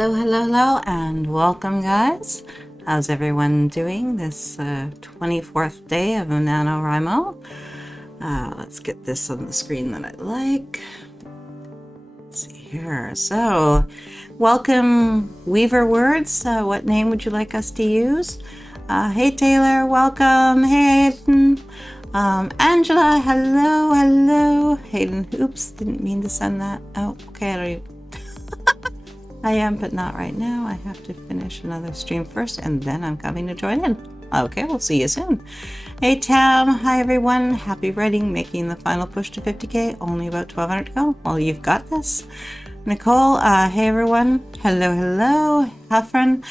Hello, and welcome, guys. How's everyone doing this 24th day of NaNoWriMo? Let's get this on the screen that I like. Let's see here. So, welcome, Weaver Words. What name would you like us to use? Hey, Taylor, welcome. Hey, Hayden. Angela, hello. Hayden, oops, didn't mean to send that. Oh, okay, I don't even... I am, but not right now. I have to finish another stream first, and then I'm coming to join in. Okay, we'll see you soon. Hey, Tam. Hi, everyone. Happy writing, making the final push to 50K. Only about 1,200 to go. Well, you've got this. Nicole, hey, everyone. Hello. Heffron.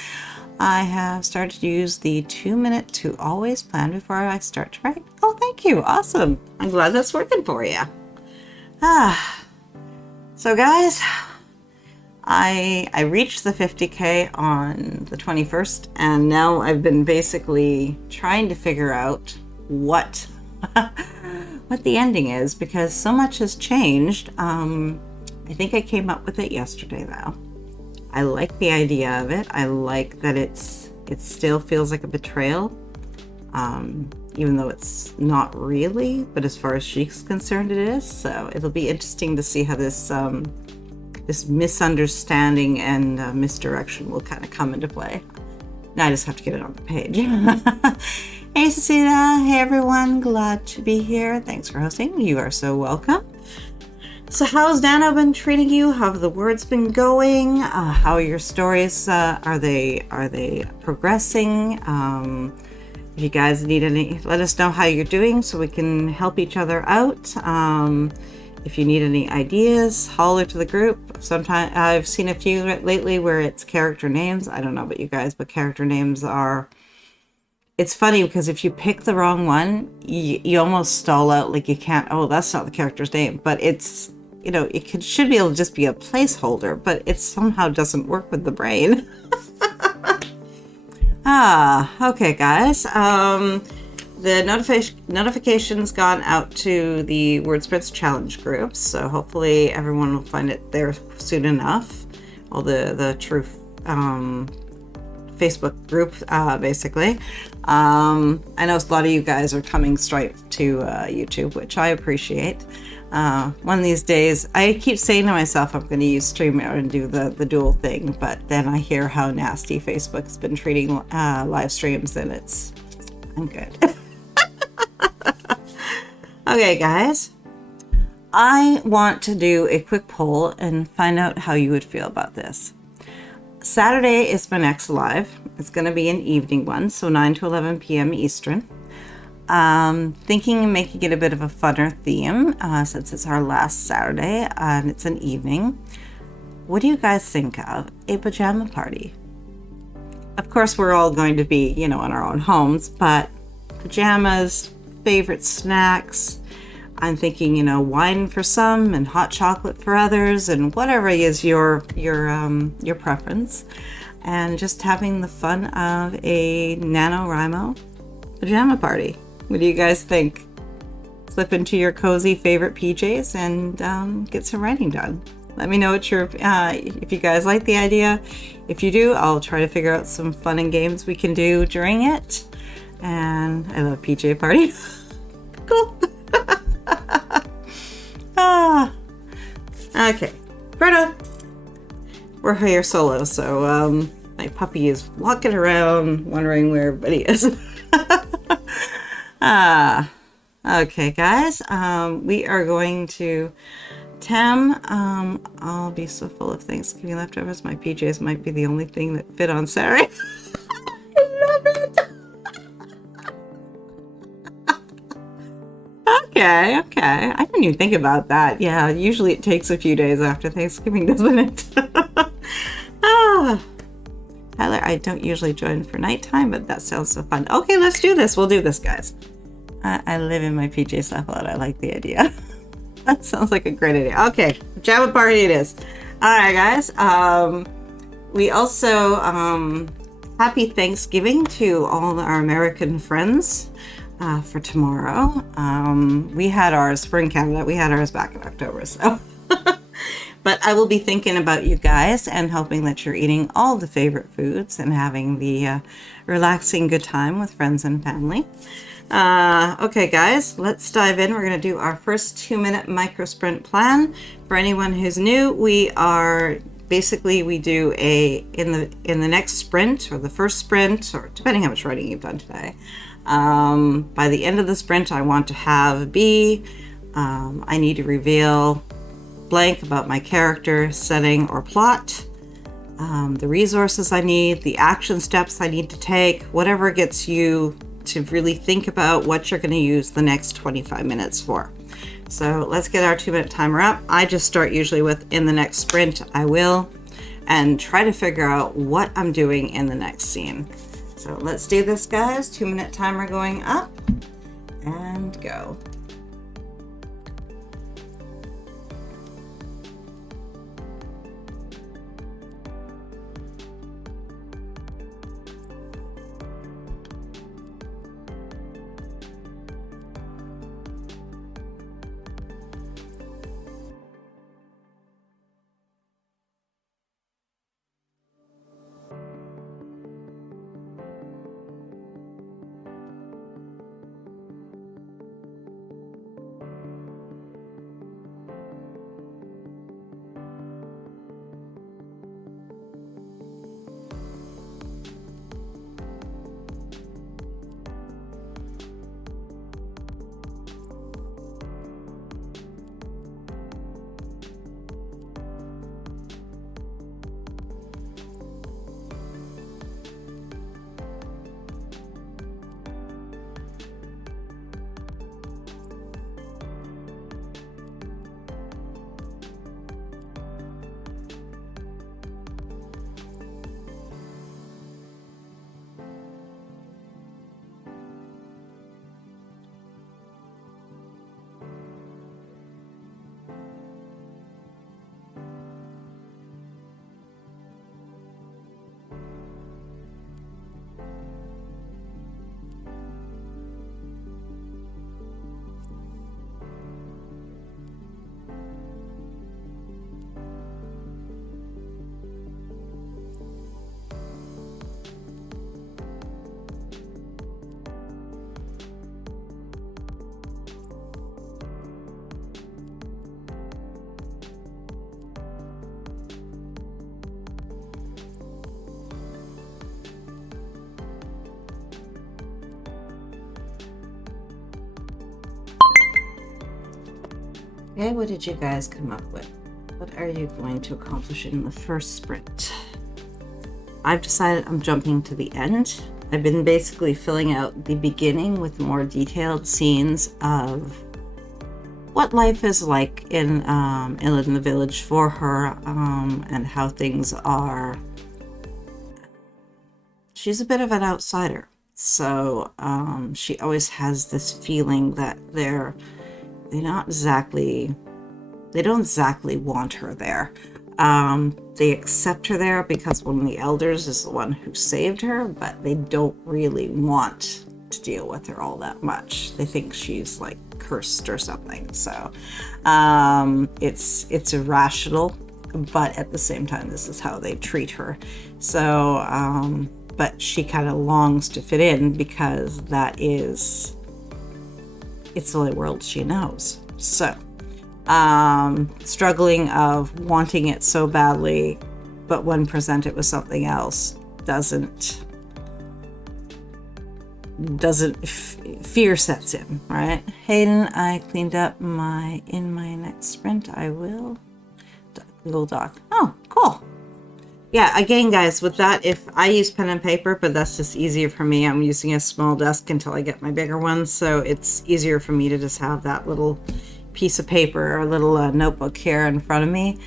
I have started to use the 2-minute to always plan before I start to write. Oh, thank you. Awesome. I'm glad that's working for you. So, guys... I reached the 50K on the 21st, and now I've been basically trying to figure out what the ending is, because so much has changed. I think I came up with it yesterday, though. I like the idea of it. I like that it still feels like a betrayal, even though it's not really, but as far as she's concerned, it is. So it'll be interesting to see how this misunderstanding and misdirection will kind of come into play. Now I just have to get it on the page. Hey, Cecilia. Hey, everyone. Glad to be here. Thanks for hosting. You are so welcome. So how's Nano been treating you? How have the words been going? How are your stories? Are they progressing? If you guys need any, let us know how you're doing so we can help each other out. If you need any ideas, holler to the group. Sometimes I've seen a few lately where it's character names. I don't know about you guys, but character names are... It's funny because if you pick the wrong one, you almost stall out. Like you can't, oh, that's not the character's name. But it's, you know, should be able to just be a placeholder, but it somehow doesn't work with the brain. Okay, guys. The notification's gone out to the WordSpreads challenge groups, so hopefully everyone will find it there soon enough. All the true Facebook group, basically. I know a lot of you guys are coming straight to YouTube, which I appreciate. One of these days, I keep saying to myself I'm going to use StreamYard and do the dual thing, but then I hear how nasty Facebook's been treating live streams, and I'm good. Okay, guys, I want to do a quick poll and find out how you would feel about this. Saturday is my next live. It's going to be an evening one, so 9 to 11 p.m. Eastern. Thinking of making it a bit of a funner theme, since it's our last Saturday and it's an evening. What do you guys think of a pajama party? Of course, we're all going to be, in our own homes, but pajamas, favorite snacks. I'm thinking, wine for some and hot chocolate for others, and whatever is your preference, and just having the fun of a NaNoWriMo pajama party. What do you guys think? Slip into your cozy favorite PJs and get some writing done. Let me know what if you guys like the idea. If you do, I'll try to figure out some fun and games we can do during it. And I love PJ party. Cool. Okay, Berta. We're here solo, so my puppy is walking around wondering where everybody is. Okay, guys. We are going to Tam. I'll be so full of Thanksgiving leftovers. My PJs might be the only thing that fit on Saturday. I love it. Okay. I didn't even think about that. Yeah, usually it takes a few days after Thanksgiving, doesn't it? Tyler, I don't usually join for nighttime, but that sounds so fun. Okay, let's do this. We'll do this, guys. I live in my PJ stuff a lot. I like the idea. That sounds like a great idea. Okay, pajama party it is. All right, guys. We also, happy Thanksgiving to all our American friends. For tomorrow. We had ours for in Canada. We had ours back in October, so But I will be thinking about you guys and hoping that you're eating all the favorite foods and having the relaxing good time with friends and family. Okay, guys, let's dive in. We're going to do our first 2-minute micro sprint plan. For anyone who's new, we do in the next sprint, or the first sprint, or depending how much writing you've done today. By the end of the sprint, I want to have I need to reveal blank about my character, setting, or plot, the resources I need, the action steps I need to take, whatever gets you to really think about what you're going to use the next 25 minutes for. So let's get our 2-minute timer up. I just start usually with in the next sprint, I will, and try to figure out what I'm doing in the next scene. So let's do this, guys. 2-minute timer going up and go. Okay, what did you guys come up with? What are you going to accomplish in the first sprint? I've decided I'm jumping to the end. I've been basically filling out the beginning with more detailed scenes of what life is like in the village for her, and how things are. She's a bit of an outsider, so she always has this feeling that they don't exactly want her there. They accept her there because one of the elders is the one who saved her, but they don't really want to deal with her all that much. They think she's like cursed or something. So it's irrational, but at the same time, this is how they treat her. So, but she kind of longs to fit in because it's the only world she knows. So, struggling of wanting it so badly, but when presented with something else, fear sets in, right? Hayden, I cleaned up in my next sprint, I will. Google Doc. Oh, cool. Yeah, again, guys, with that, if I use pen and paper, but that's just easier for me. I'm using a small desk until I get my bigger one, so it's easier for me to just have that little piece of paper or a little notebook here in front of me.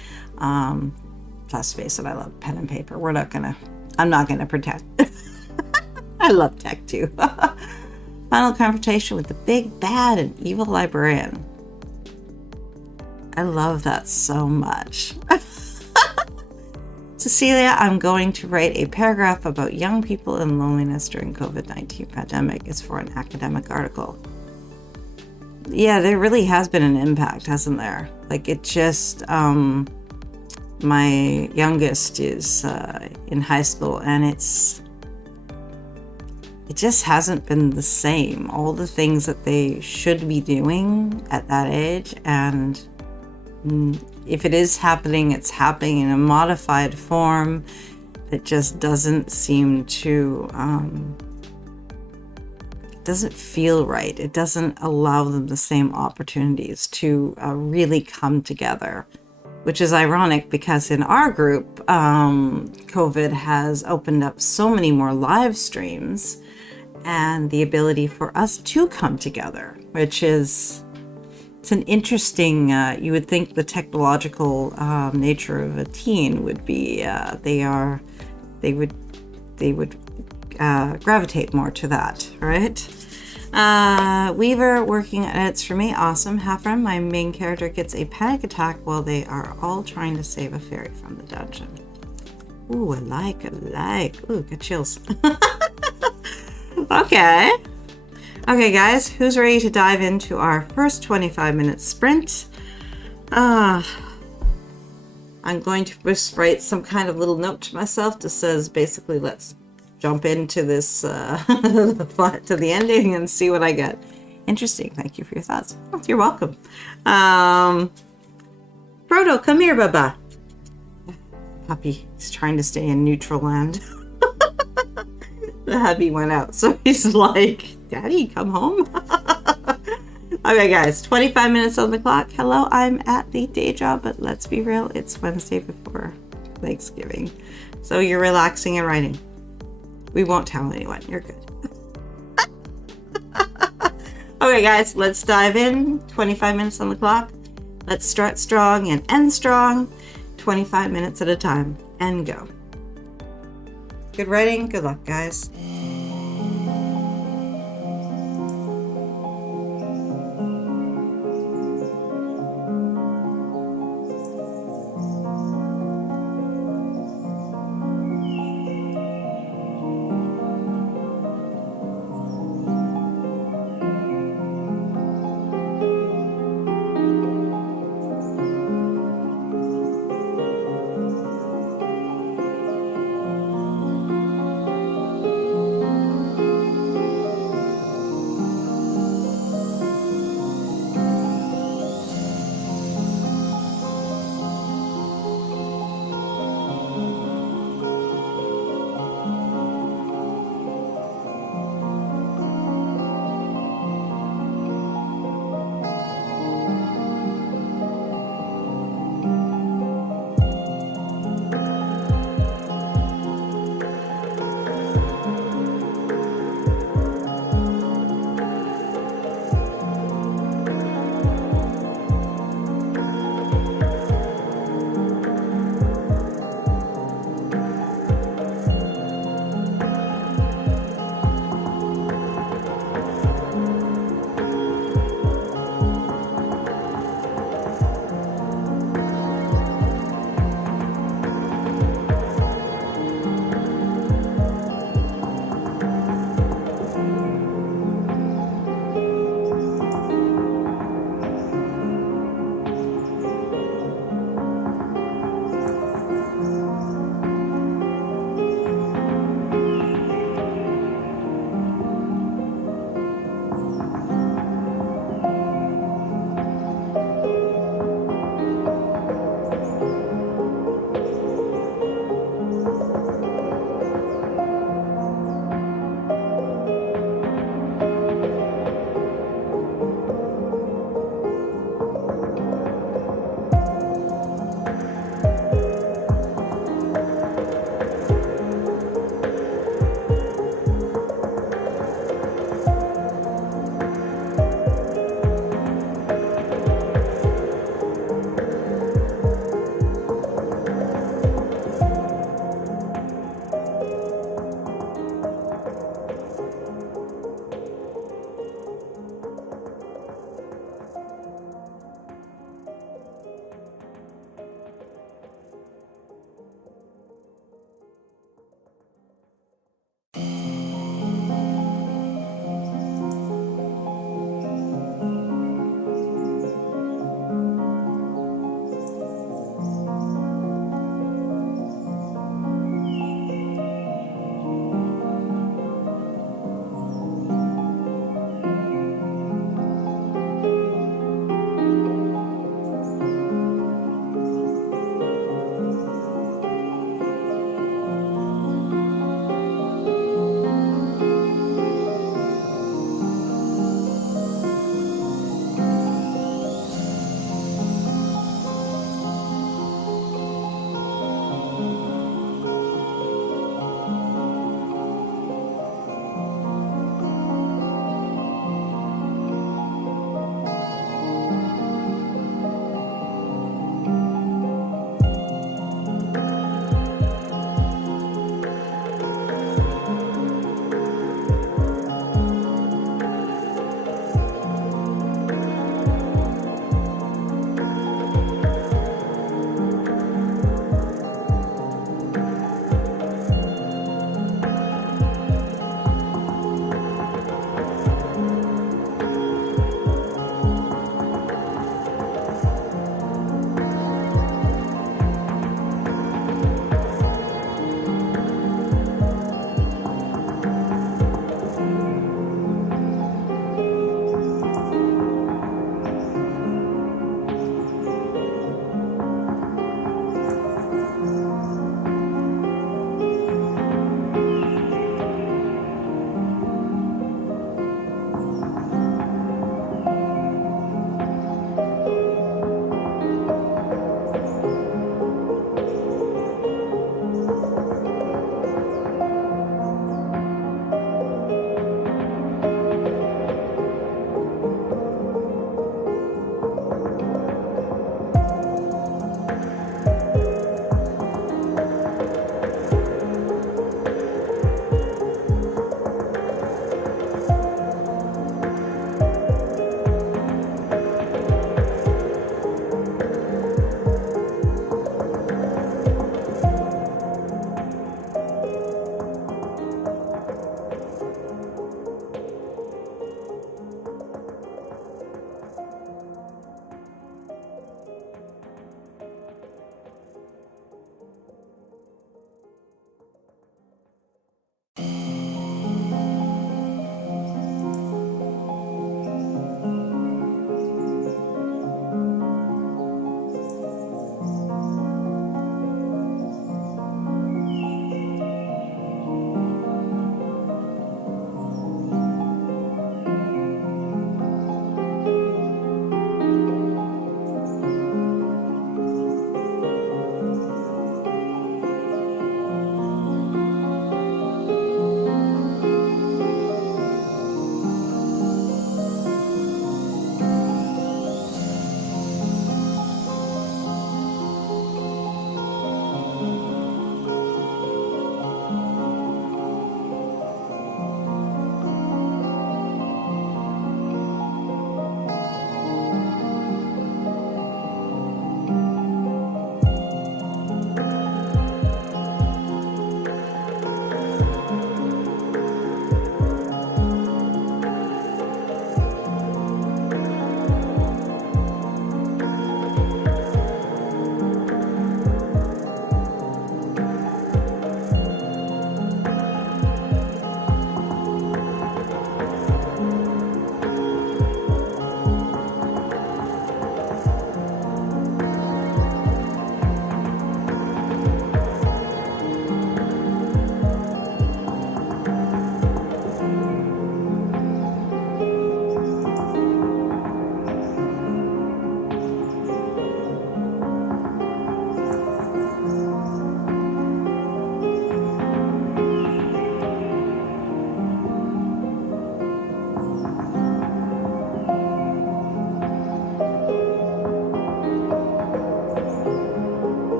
Let's face it, I love pen and paper. I'm not gonna pretend. I love tech too. Final confrontation with the big, bad, and evil librarian. I love that so much. Cecilia, I'm going to write a paragraph about young people and loneliness during COVID-19 pandemic. It's for an academic article. Yeah, there really has been an impact, hasn't there? Like it just, my youngest is in high school, and it just hasn't been the same. All the things that they should be doing at that age, and if it is happening, it's happening in a modified form that just doesn't seem to, doesn't feel right. It doesn't allow them the same opportunities to really come together, which is ironic because in our group, COVID has opened up so many more live streams and the ability for us to come together, which is, it's an interesting, you would think the technological nature of a teen would be, they would gravitate more to that, right? Weaver working on edits for me. Awesome. Halfram, my main character gets a panic attack while they are all trying to save a fairy from the dungeon. Ooh, I like. Ooh, got chills. Okay. Okay, guys, who's ready to dive into our first 25-minute sprint? I'm going to just write some kind of little note to myself that says basically let's jump into this to the ending and see what I get. Interesting. Thank you for your thoughts. Oh, you're welcome. Frodo, come here, Baba. Puppy is trying to stay in neutral land. The hubby went out, so he's like, Daddy, come home. Okay, guys, 25 minutes on the clock. Hello, I'm at the day job, but let's be real, it's Wednesday before Thanksgiving. So you're relaxing and writing. We won't tell anyone. You're good. Okay, guys, let's dive in. 25 minutes on the clock. Let's start strong and end strong. 25 minutes at a time. And go. Good writing. Good luck, guys.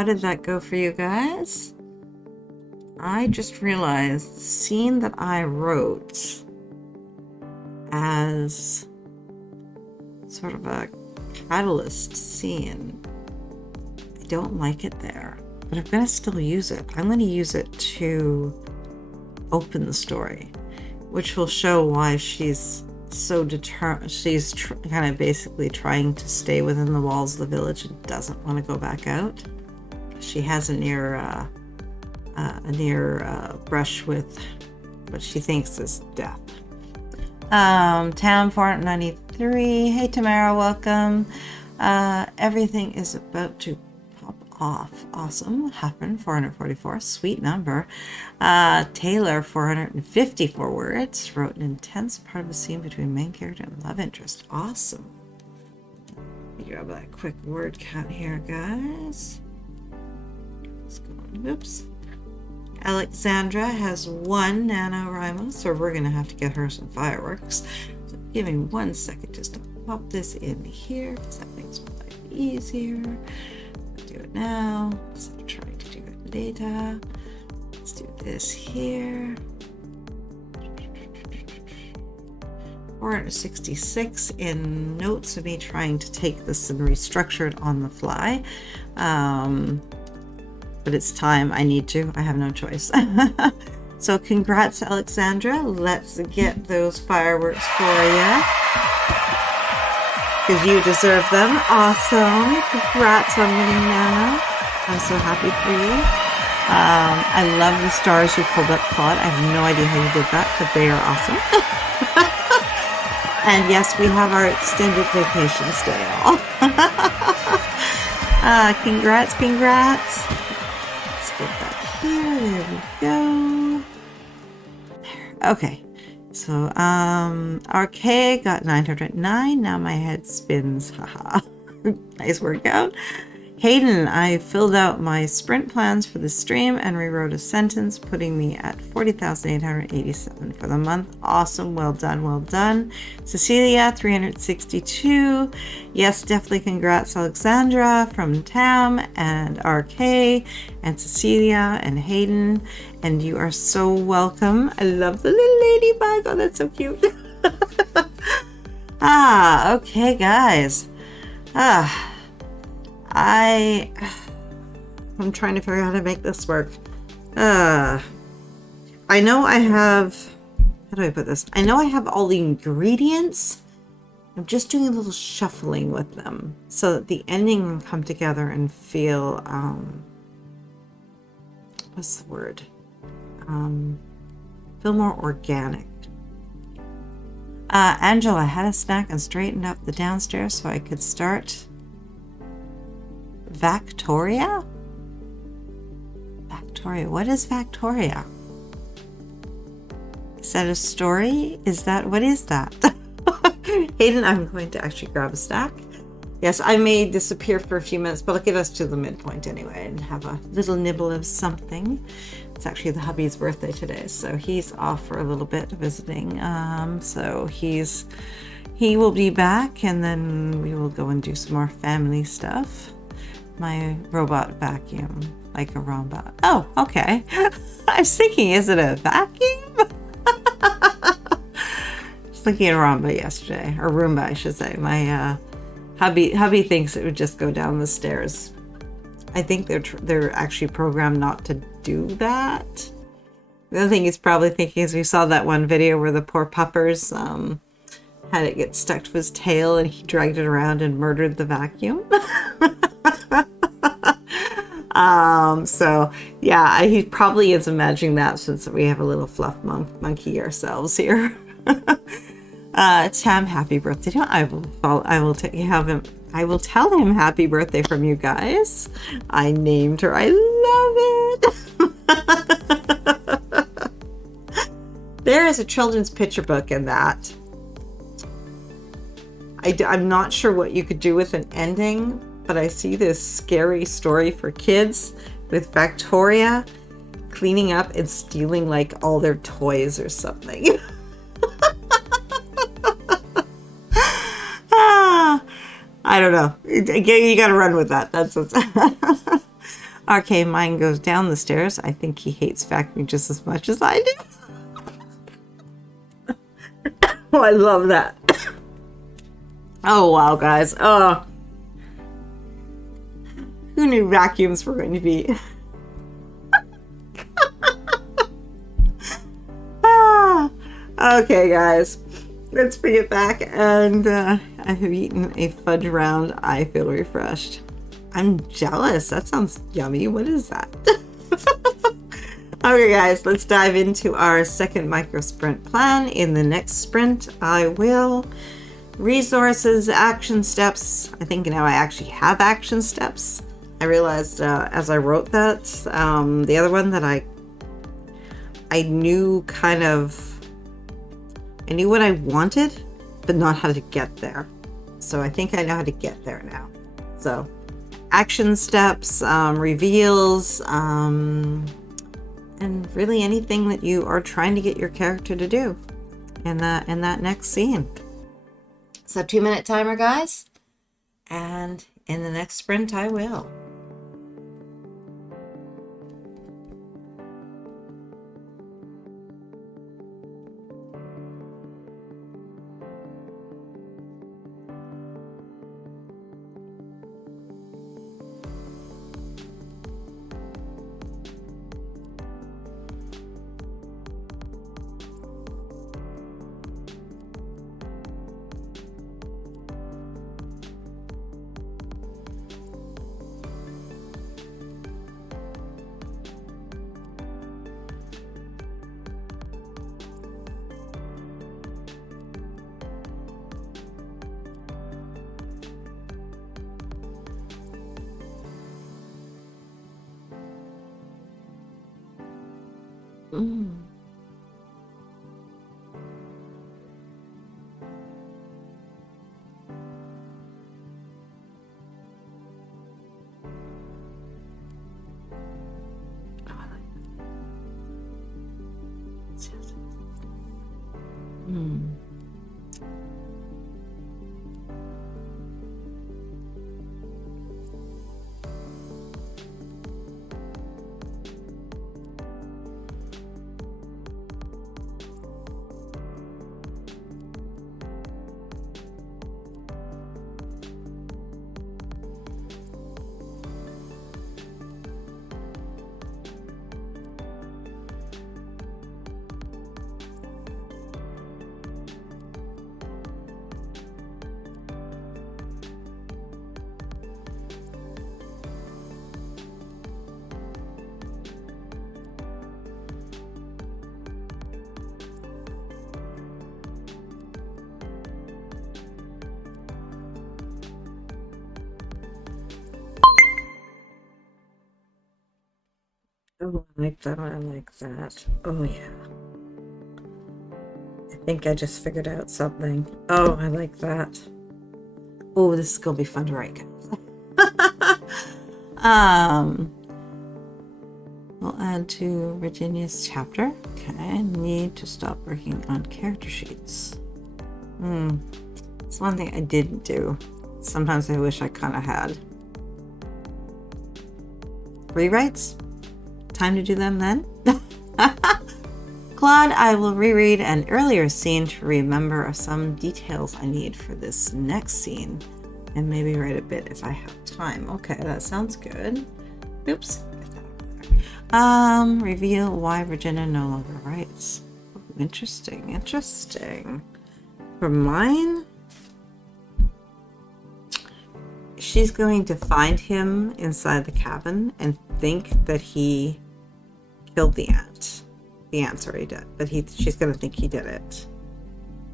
How did that go for you guys? I just realized the scene that I wrote as sort of a catalyst scene, I don't like it there, but I'm going to still use it. I'm going to use it to open the story, which will show why she's so determined. She's kind of basically trying to stay within the walls of the village and doesn't want to go back out. She has a near brush with what she thinks is death. Town 493. Hey Tamara, welcome. Everything is about to pop off. Awesome. Heffern 444. Sweet number. Taylor 454 words. Wrote an intense part of a scene between main character and love interest. Awesome. Let me grab that quick word count here, guys. Let's go. Oops. Alexandra has 1 NaNoWriMo, so we're going to have to get her some fireworks. So give me 1 second just to pop this in here, because that makes my life easier. Let's do it now, instead of trying to do it later. Let's do this here. 466 in notes of me trying to take this and restructure it on the fly. But it's time. I need to. I have no choice. So congrats, Alexandra. Let's get those fireworks for you, because you deserve them. Awesome. Congrats on winning Nano. I'm so happy for you. I love the stars you pulled up, Claude. I have no idea how you did that, but they are awesome. And yes, we have our extended vacation stay all. Congrats. Get that here. There we go. There. Okay. So RK got 909. Now my head spins. Haha. Nice workout. Hayden, I filled out my sprint plans for the stream and rewrote a sentence, putting me at 40,887 for the month. Awesome. Well done. Well done. Cecilia, 362. Yes, definitely congrats, Alexandra from Tam and RK and Cecilia and Hayden. And you are so welcome. I love the little ladybug. Oh, that's so cute. Okay, guys. I'm trying to figure out how to make this work. I know I have, how do I put this? I know I have all the ingredients. I'm just doing a little shuffling with them so that the ending can come together and feel, what's the word? Feel more organic. Angela had a snack and straightened up the downstairs so I could start. Victoria? What is Victoria? Is that a story? What is that? Hayden, I'm going to actually grab a snack. Yes, I may disappear for a few minutes, but I'll get us to the midpoint anyway and have a little nibble of something. It's actually the hubby's birthday today, so he's off for a little bit visiting. So he will be back, and then we will go and do some more family stuff. My robot vacuum, like a robot. Oh, okay. I was thinking, is it a vacuum? I was looking at Roomba yesterday, or Roomba, I should say. My hubby thinks it would just go down the stairs. I think they're actually programmed not to do that. The other thing he's probably thinking is we saw that one video where the poor puppers had it get stuck to his tail and he dragged it around and murdered the vacuum. So yeah, he probably is imagining that since we have a little fluff monkey ourselves here. Tam, happy birthday! I will tell him happy birthday from you guys. I named her. I love it. There is a children's picture book in that. I'm not sure what you could do with an ending, but I see this scary story for kids with Victoria cleaning up and stealing like all their toys or something. I don't know. You got to run with that. That's Okay, mine goes down the stairs. I think he hates vacuuming just as much as I do. Oh, I love that. Oh, wow, guys. Oh, who knew vacuums were going to be? Okay, guys. Let's bring it back. And I have eaten a fudge round. I feel refreshed. I'm jealous. That sounds yummy. What is that? Okay, guys, let's dive into our second micro sprint plan. In the next sprint, I will resources, action steps. I think now I actually have action steps. I realized as I wrote that, the other one that I knew kind of, I knew what I wanted, but not how to get there. So I think I know how to get there now. So action steps, reveals, and really anything that you are trying to get your character to do in that next scene. So 2-minute timer, guys. And in the next sprint, I will. Oh, I like that. I like that. Oh, yeah. I think I just figured out something. Oh, I like that. Oh, this is going to be fun to write, guys. We'll add to Virginia's chapter. Okay, I need to stop working on character sheets. It's one thing I didn't do. Sometimes I wish I kind of had. Rewrites? Time to do them then? Claude, I will reread an earlier scene to remember some details I need for this next scene, and maybe write a bit if I have time. Okay, that sounds good. Oops. Reveal why Virginia no longer writes. Oh, interesting, interesting. For mine, she's going to find him inside the cabin and think that he killed the ant. The ant's already dead, but she's going to think he did it.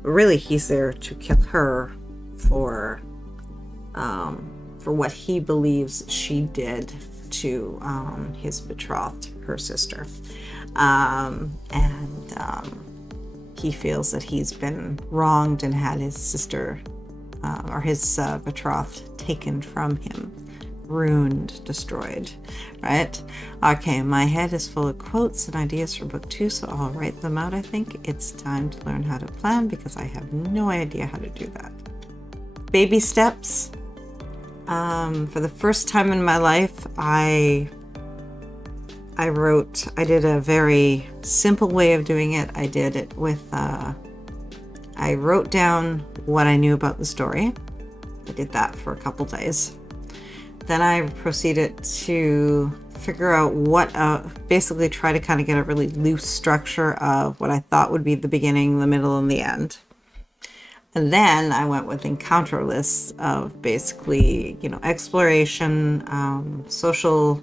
But really, he's there to kill her for what he believes she did to his betrothed, her sister. He feels that he's been wronged and had his sister or his betrothed taken from him, ruined, destroyed, right? Okay, my head is full of quotes and ideas for book 2, so I'll write them out. I think it's time to learn how to plan because I have no idea how to do that. Baby steps. For the first time in my life, I I did a very simple way of doing it. I did it with, I wrote down what I knew about the story. I did that for a couple days. Then I proceeded to figure out what, basically try to kind of get a really loose structure of what I thought would be the beginning, the middle, and the end. And then I went with encounter lists of basically, exploration, social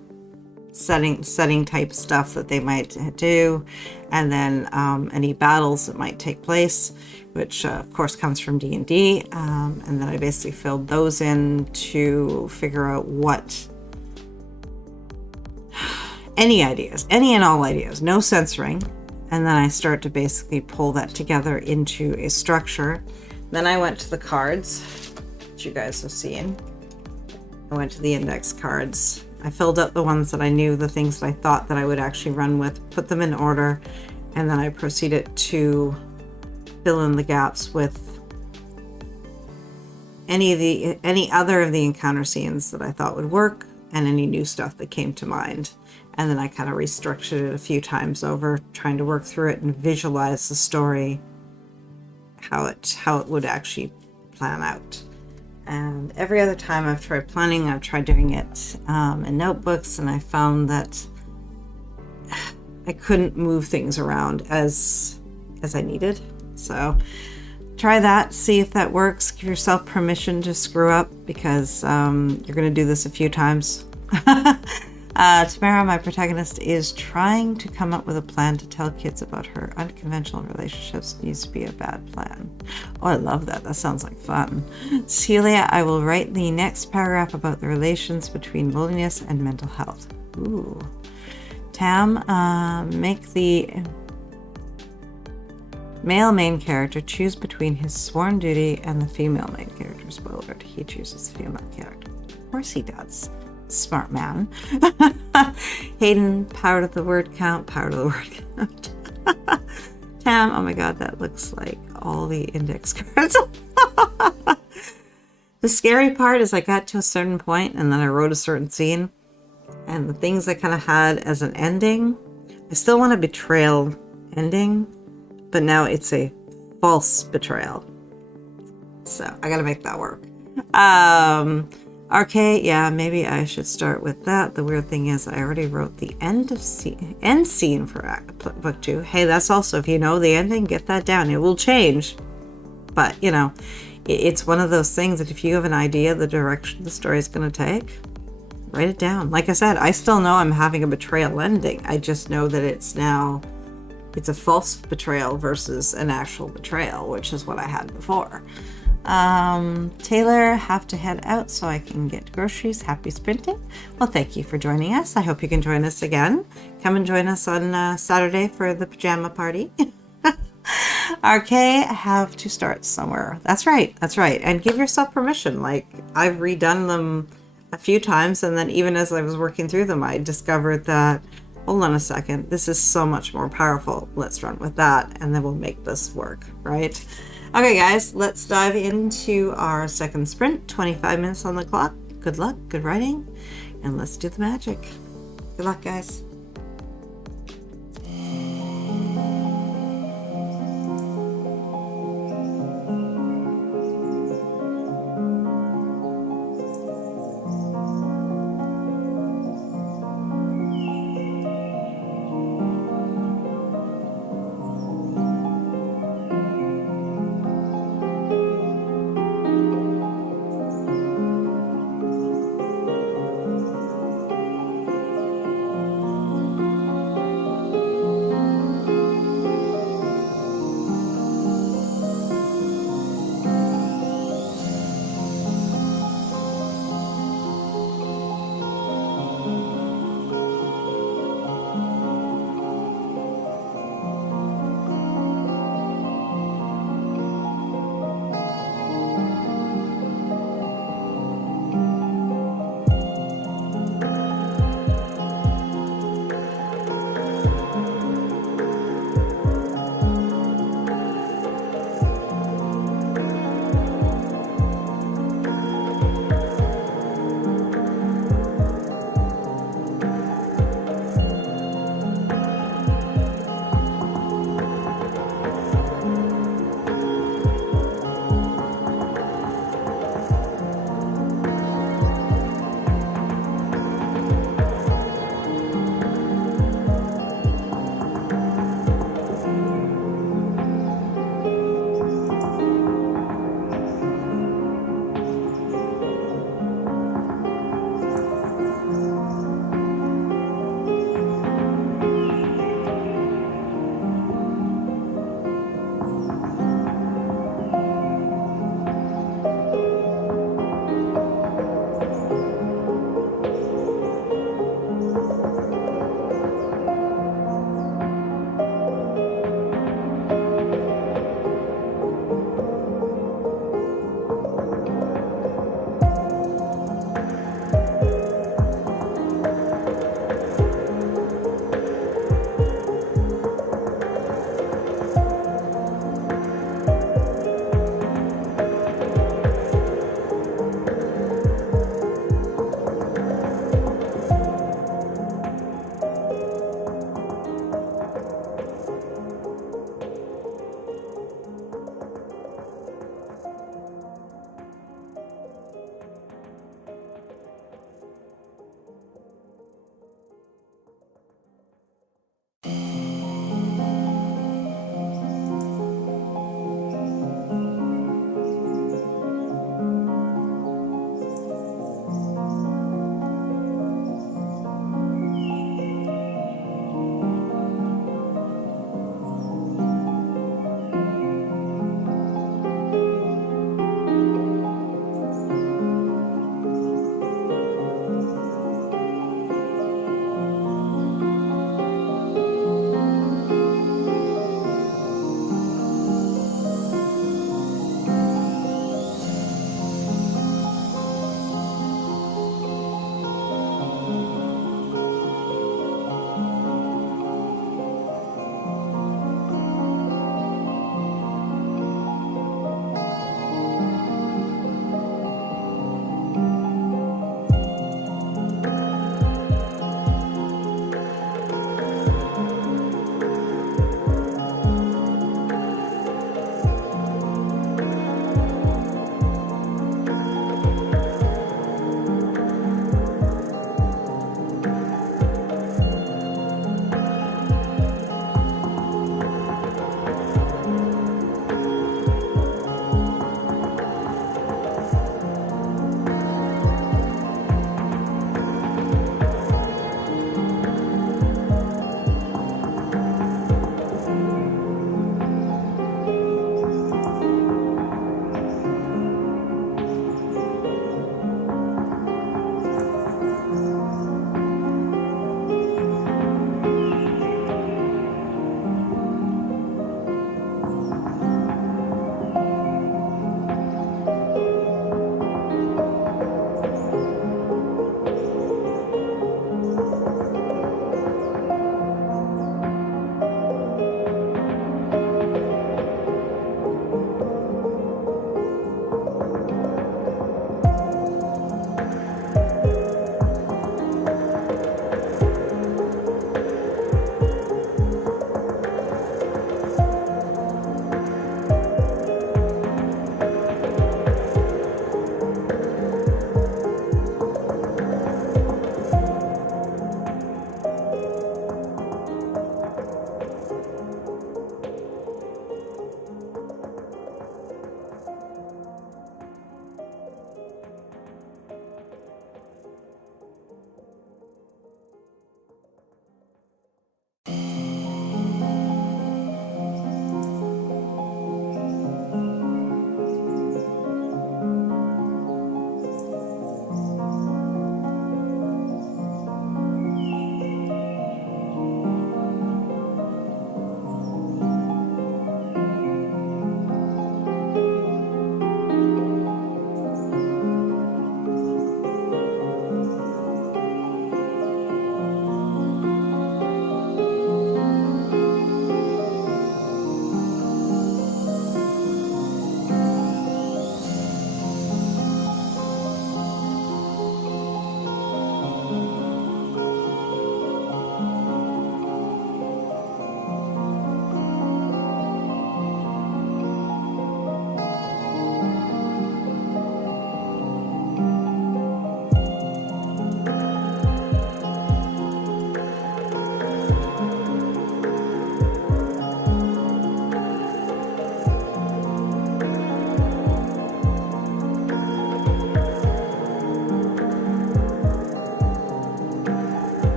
setting type stuff that they might do, and then any battles that might take place, which of course comes from D&D, and then I basically filled those in to figure out what any and all ideas, no censoring, and then I start to basically pull that together into a structure. Then I went to the cards that you guys have seen. I went to the index cards. I filled out the ones that I knew, the things that I thought that I would actually run with, put them in order, and then I proceeded to fill in the gaps with any other of the encounter scenes that I thought would work, and any new stuff that came to mind. And then I kind of restructured it a few times over, trying to work through it and visualize the story, how it would actually plan out. And every other time I've tried planning, I've tried doing it in notebooks, and I found that I couldn't move things around as I needed. So try that, see if that works. Give yourself permission to screw up, because you're going to do this a few times. Tamara, my protagonist, is trying to come up with a plan to tell kids about her unconventional relationships. Needs to be a bad plan. Oh, I love that. That sounds like fun. Celia, I will write the next paragraph about the relations between loneliness and mental health. Ooh. Tam, make the male main character choose between his sworn duty and the female main character. Spoiler alert, he chooses the female character. Of course he does. Smart man. Hayden, power to the word count, power to the word count. Tam, oh my god, that looks like all the index cards. The scary part is I got to a certain point and then I wrote a certain scene, and the things I kind of had as an ending, I still want a betrayal ending, but now it's a false betrayal. So I gotta make that work. RK, yeah, maybe I should start with that. The weird thing is I already wrote the end scene for book 2. Hey, that's also, if you know the ending, get that down. It will change. But, it's one of those things that if you have an idea of the direction the story is going to take, write it down. Like I said, I still know I'm having a betrayal ending. I just know that it's a false betrayal versus an actual betrayal, which is what I had before. Taylor, have to head out so I can get groceries. Happy sprinting. Well, thank you for joining us. I hope you can join us again. Come and join us on Saturday for the pajama party. RK, have to start somewhere. That's right. And give yourself permission. Like, I've redone them a few times, and then even as I was working through them, I discovered that, hold on a second, this is so much more powerful. Let's run with that, and then we'll make this work, right? Okay, guys, let's dive into our second sprint. 25 minutes on the clock. Good luck, good writing, and let's do the magic. Good luck, guys.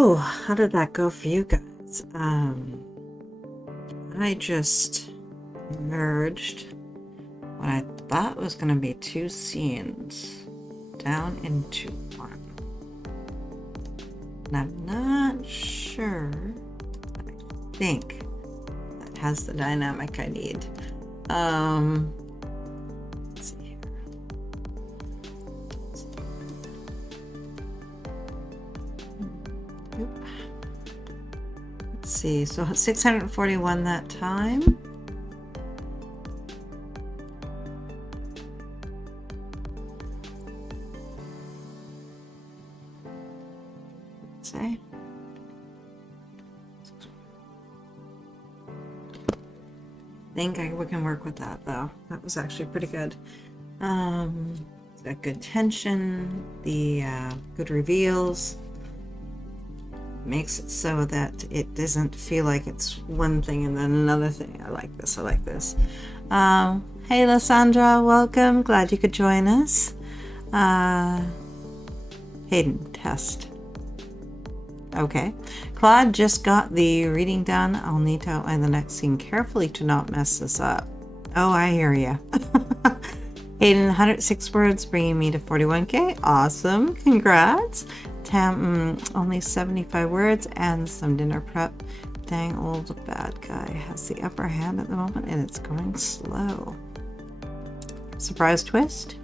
Oh, how did that go for you guys? I just merged what I thought was going to be two scenes down into one. And I'm not sure, but I think that has the dynamic I need. Let's see here. Let's see, so 641 that time. Say. I think we can work with that though. That was actually pretty good. It's got good tension, the good reveals. Makes it so that it doesn't feel like it's one thing and then another thing. I like this. I like this. Hey, Lysandra, welcome. Glad you could join us. Hayden, test. Okay. Claude just got the reading done. I'll need to outline the next scene carefully to not mess this up. Oh, I hear ya. Hayden, 106 words, bringing me to 41K. Awesome. Congrats. Tam, only 75 words and some dinner prep. Dang old bad guy has the upper hand at the moment and it's going slow. Surprise twist.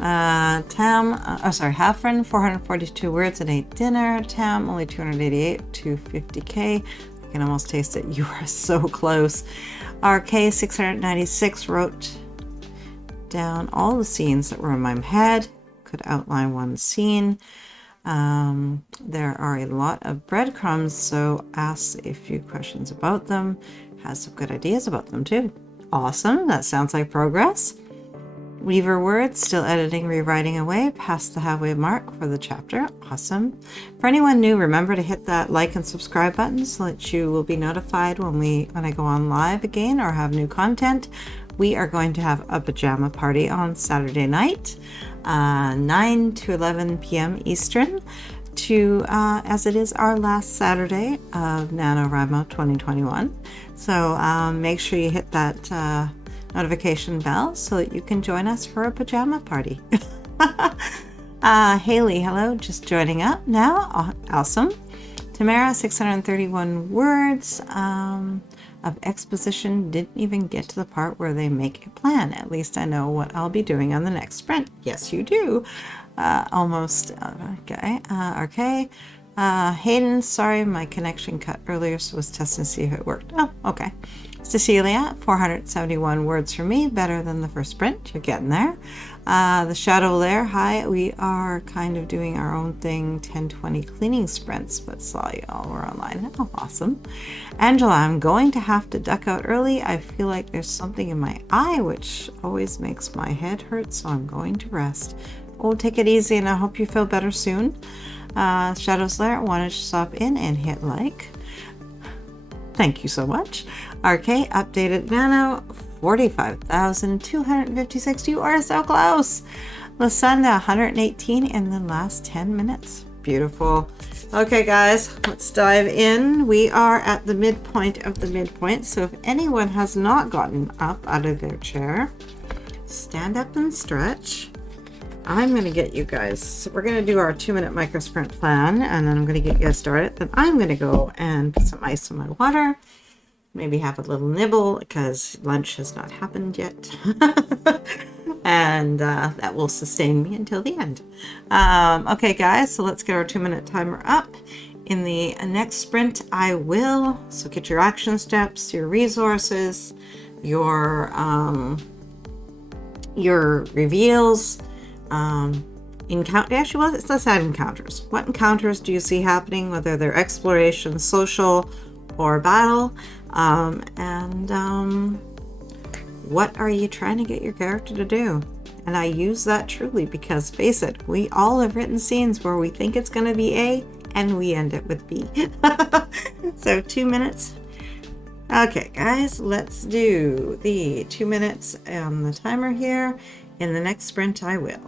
Halfren, 442 words and ate dinner. Tam, only 288 to 50K. I can almost taste it. You are so close. RK, 696, wrote down all the scenes that were in my head. Could outline one scene. There are a lot of breadcrumbs, so ask a few questions about them. Has some good ideas about them too. Awesome, that sounds like progress. Weaver words, still editing, rewriting away, past the halfway mark for the chapter. Awesome. For anyone new, remember to hit that like and subscribe button so that you will be notified when I go on live again or have new content. We are going to have a pajama party on Saturday night, 9 to 11 p.m. Eastern, as it is our last Saturday of NaNoWriMo 2021. So make sure you hit that notification bell so that you can join us for a pajama party. Haley, hello, just joining up now. Awesome. Tamara, 631 words of exposition. Didn't even get to the part where they make a plan. At least I know what I'll be doing on the next sprint. Yes, you do. Almost. Okay. Okay. Hayden, sorry, my connection cut earlier, so I was testing to see if it worked. Oh, okay. Cecilia, 471 words for me, better than the first sprint. You're getting there. The Shadow Lair, hi, we are kind of doing our own thing, 10-20 cleaning sprints, but saw you all were online. Oh, awesome. Angela, I'm going to have to duck out early. I feel like there's something in my eye, which always makes my head hurt, so I'm going to rest. Oh, take it easy, and I hope you feel better soon. Shadow's Lair, wanted to stop in and hit like. Thank you so much. RK, updated Nano, 45,256. You are so close. Lasanda, 118 in the last 10 minutes. Beautiful. Okay, guys, let's dive in. We are at the midpoint of the midpoint. So if anyone has not gotten up out of their chair, stand up and stretch. I'm going to get you guys, so we're going to do our 2-minute micro sprint plan, and then I'm going to get you guys started. Then I'm going to go and put some ice in my water, maybe have a little nibble because lunch has not happened yet. And that will sustain me until the end. Okay, guys, so let's get our 2-minute timer up. In the next sprint, I will, so get your action steps, your resources, your reveals, actually, well, let's add encounters. What encounters do you see happening, whether they're exploration, social, or battle? What are you trying to get your character to do? And I use that truly because, face it, we all have written scenes where we think it's going to be A and we end it with B. So 2 minutes. Okay, guys, let's do the 2 minutes on the timer here. In the next sprint, I will.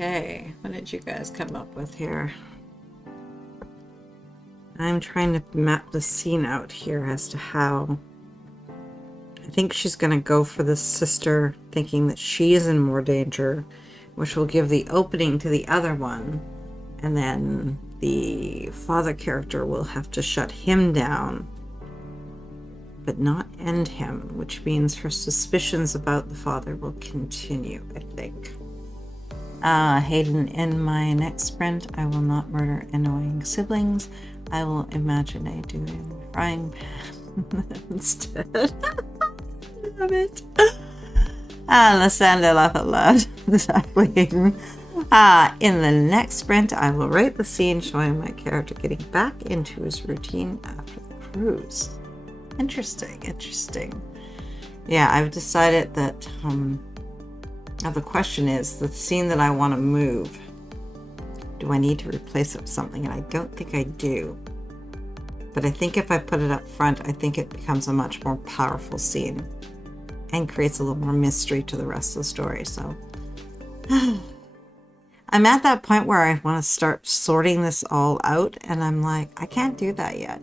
Okay, what did you guys come up with here? I'm trying to map the scene out here as to how I think she's going to go for the sister, thinking that she is in more danger, which will give the opening to the other one. And then the father character will have to shut him down, but not end him, which means her suspicions about the father will continue, I think. Hayden, in my next sprint, I will not murder annoying siblings. I will imagine I do it in the frying pan instead. Love it. Lysandra, laugh out loud. Exactly, Hayden. In the next sprint, I will write the scene showing my character getting back into his routine after the cruise. Interesting, interesting. Yeah, I've decided that now the question is, the scene that I want to move, do I need to replace it with something? And I don't think I do. But I think if I put it up front, I think it becomes a much more powerful scene and creates a little more mystery to the rest of the story. So I'm at that point where I want to start sorting this all out, and I'm like, I can't do that yet.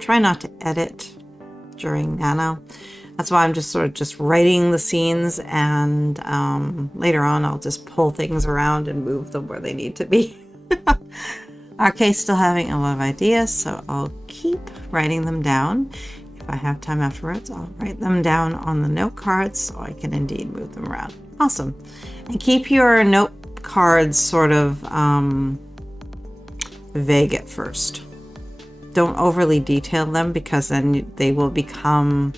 Try not to edit during Nano. That's why I'm just sort of just writing the scenes, and later on I'll just pull things around and move them where they need to be. RK's still having a lot of ideas, so I'll keep writing them down. If I have time afterwards, I'll write them down on the note cards so I can indeed move them around. Awesome. And keep your note cards sort of vague at first. Don't overly detail them, because then they will become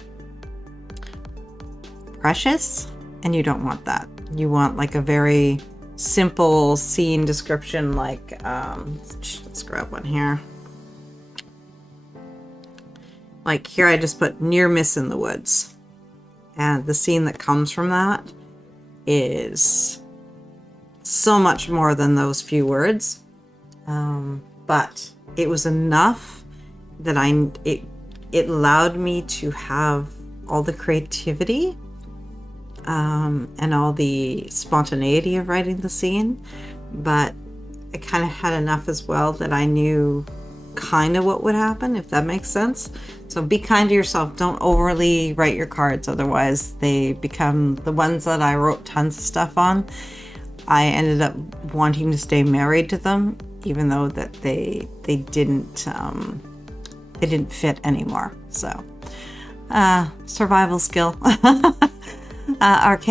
precious, and you don't want that. You want like a very simple scene description, like let's grab one here. Like here I just put near miss in the woods, and the scene that comes from that is so much more than those few words, but it was enough that it allowed me to have all the creativity and all the spontaneity of writing the scene, but I kind of had enough as well that I knew kind of what would happen, if that makes sense. So be kind to yourself. Don't overly write your cards, otherwise they become the ones that I wrote tons of stuff on. I ended up wanting to stay married to them, even though that they didn't fit anymore. So survival skill. RK,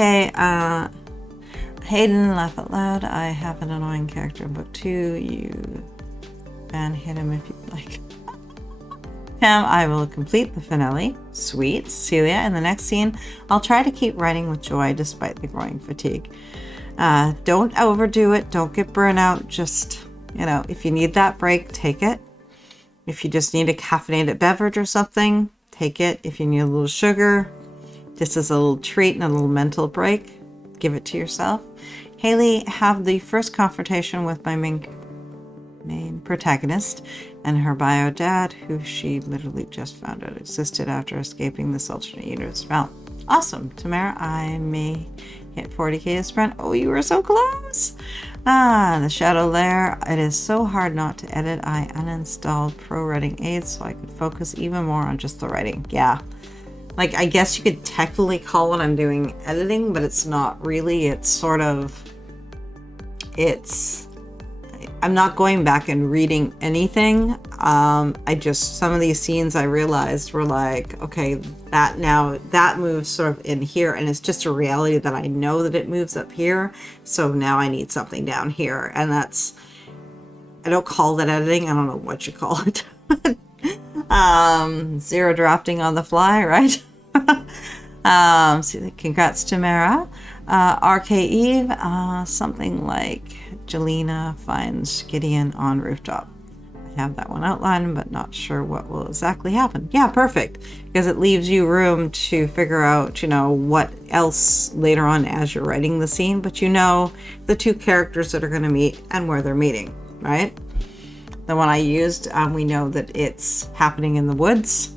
Hayden, laugh out loud. I have an annoying character in book 2. You can hit him if you'd like. Pam, I will complete the finale. Sweet. Celia, in the next scene, I'll try to keep writing with joy despite the growing fatigue. Don't overdo it. Don't get burnout. Just, if you need that break, take it. If you just need a caffeinated beverage or something, take it. If you need a little sugar, this is a little treat and a little mental break, give it to yourself. Haley, have the first confrontation with my main protagonist and her bio dad, who she literally just found out existed after escaping this alternate universe realm. Awesome. Tamara, I may hit 40k this sprint. Oh, you were so close. The shadow layer. It is so hard not to edit. I uninstalled pro writing aids so I could focus even more on just the writing. Yeah. Like, I guess you could technically call what I'm doing editing, but it's not really. It's sort of, I'm not going back and reading anything. Some of these scenes I realized were like, okay, that moves sort of in here, and it's just a reality that I know that it moves up here. So now I need something down here. And I don't call that editing. I don't know what you call it. Zero drafting on the fly, right? Congrats to Mara. RK Eve, something like Jelena finds Gideon on rooftop. I have that one outlined, but not sure what will exactly happen. Yeah, perfect, because it leaves you room to figure out, what else later on as you're writing the scene, but the two characters that are going to meet and where they're meeting, right? The one I used, we know that it's happening in the woods,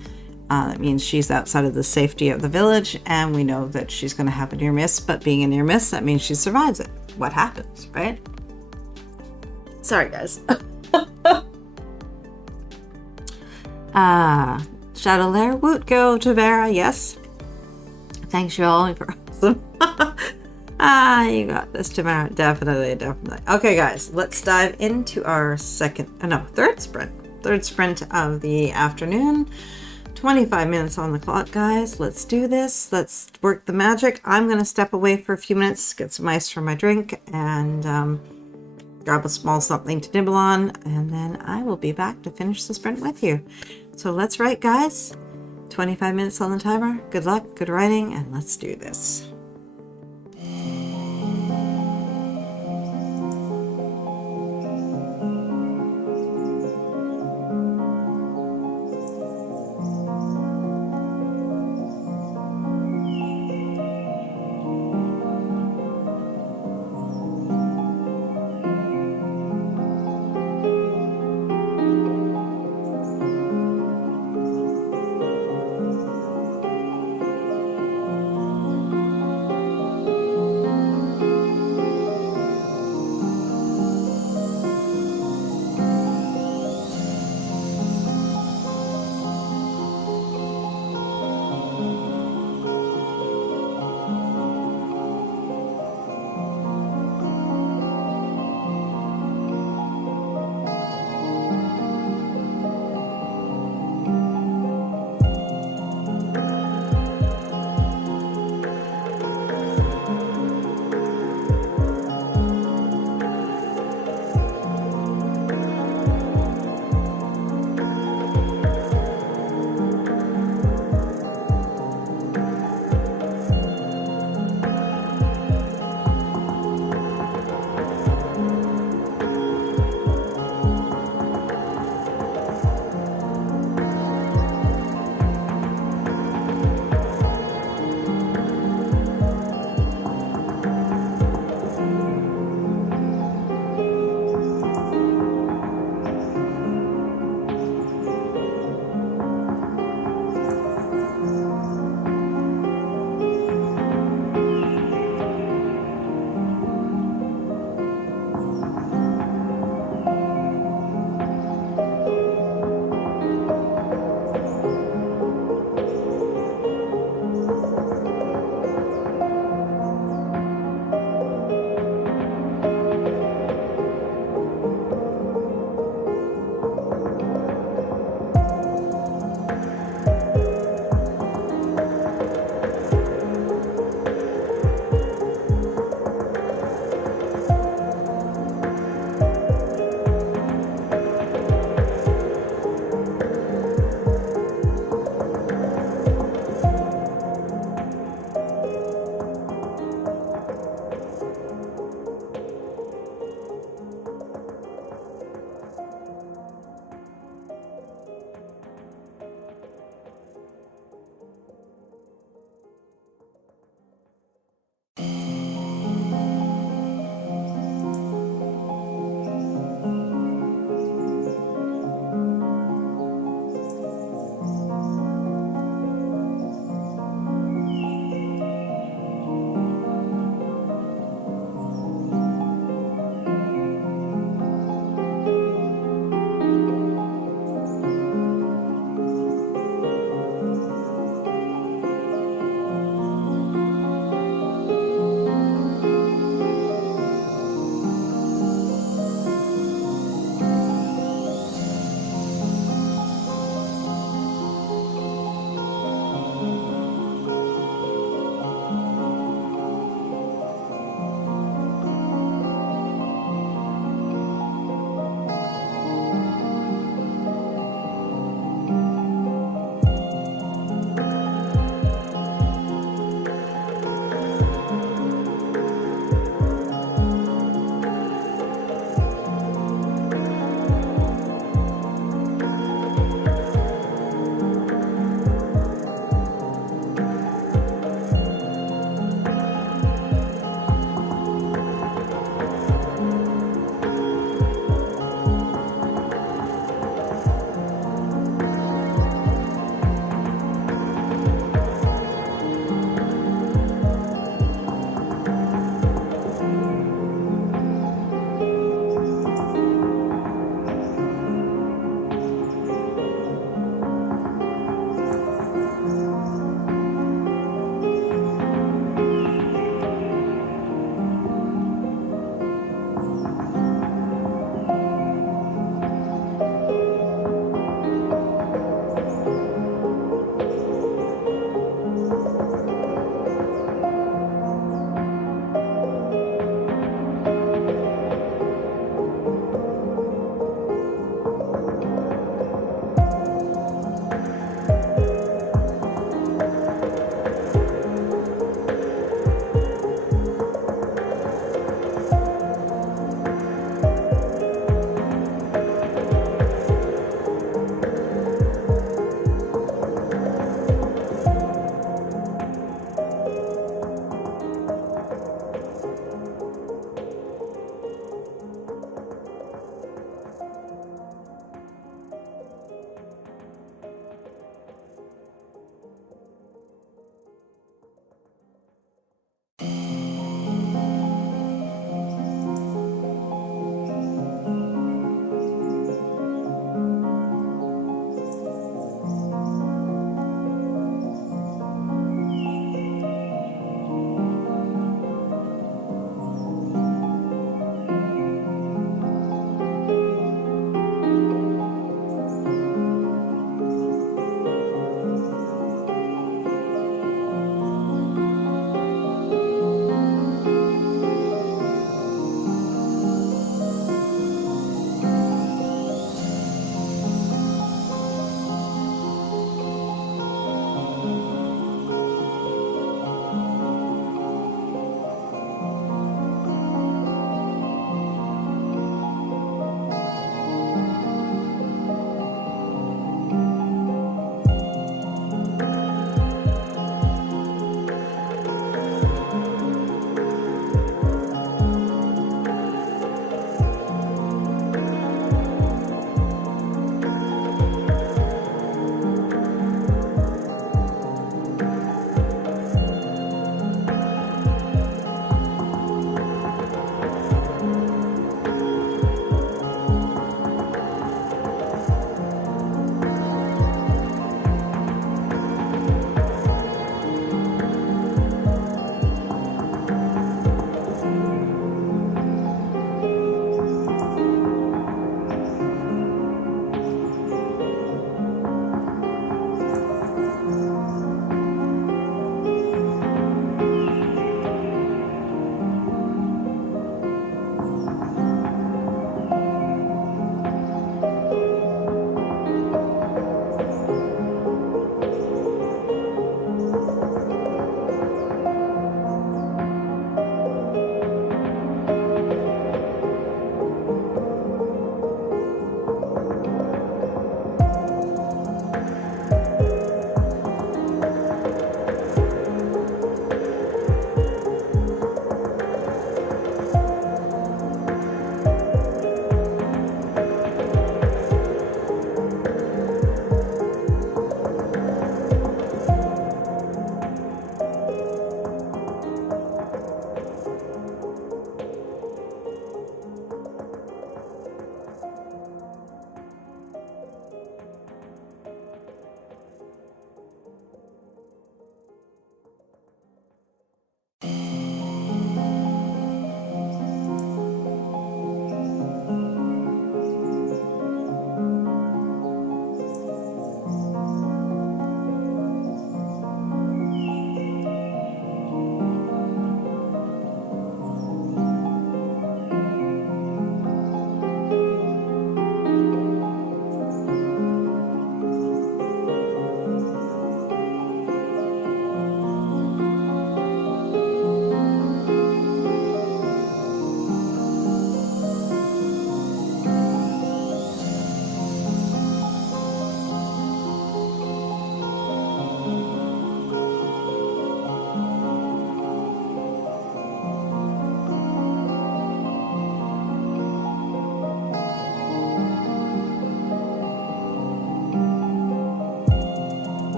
That means she's outside of the safety of the village, and we know that she's going to have a near miss, but being a near miss, that means she survives it. What happens, right? Sorry, guys. Shadow Lair, woot go to Vera, yes. Thanks you all for awesome. You got this, Tamara. Definitely. Okay, guys, let's dive into our third sprint. Third sprint of the afternoon. 25 minutes on the clock, guys. Let's do this. Let's work the magic. I'm going to step away for a few minutes, get some ice for my drink, and grab a small something to nibble on, and then I will be back to finish the sprint with you. So let's write, guys. 25 minutes on the timer. Good luck, good writing, and let's do this.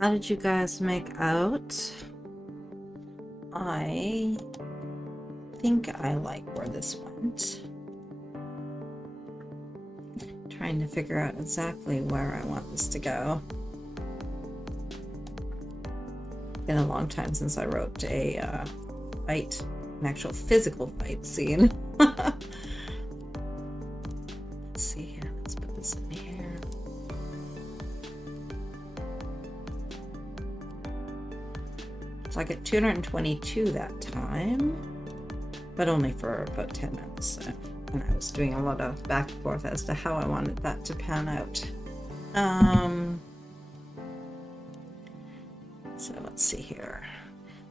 How did you guys make out? I think I like where this went. Trying to figure out exactly where I want this to go. Been a long time since I wrote a fight, an actual physical fight scene. Let's see here. Let's put this in here. So I get 222 that time, but only for about 10 minutes. So. And I was doing a lot of back and forth as to how I wanted that to pan out. So let's see here.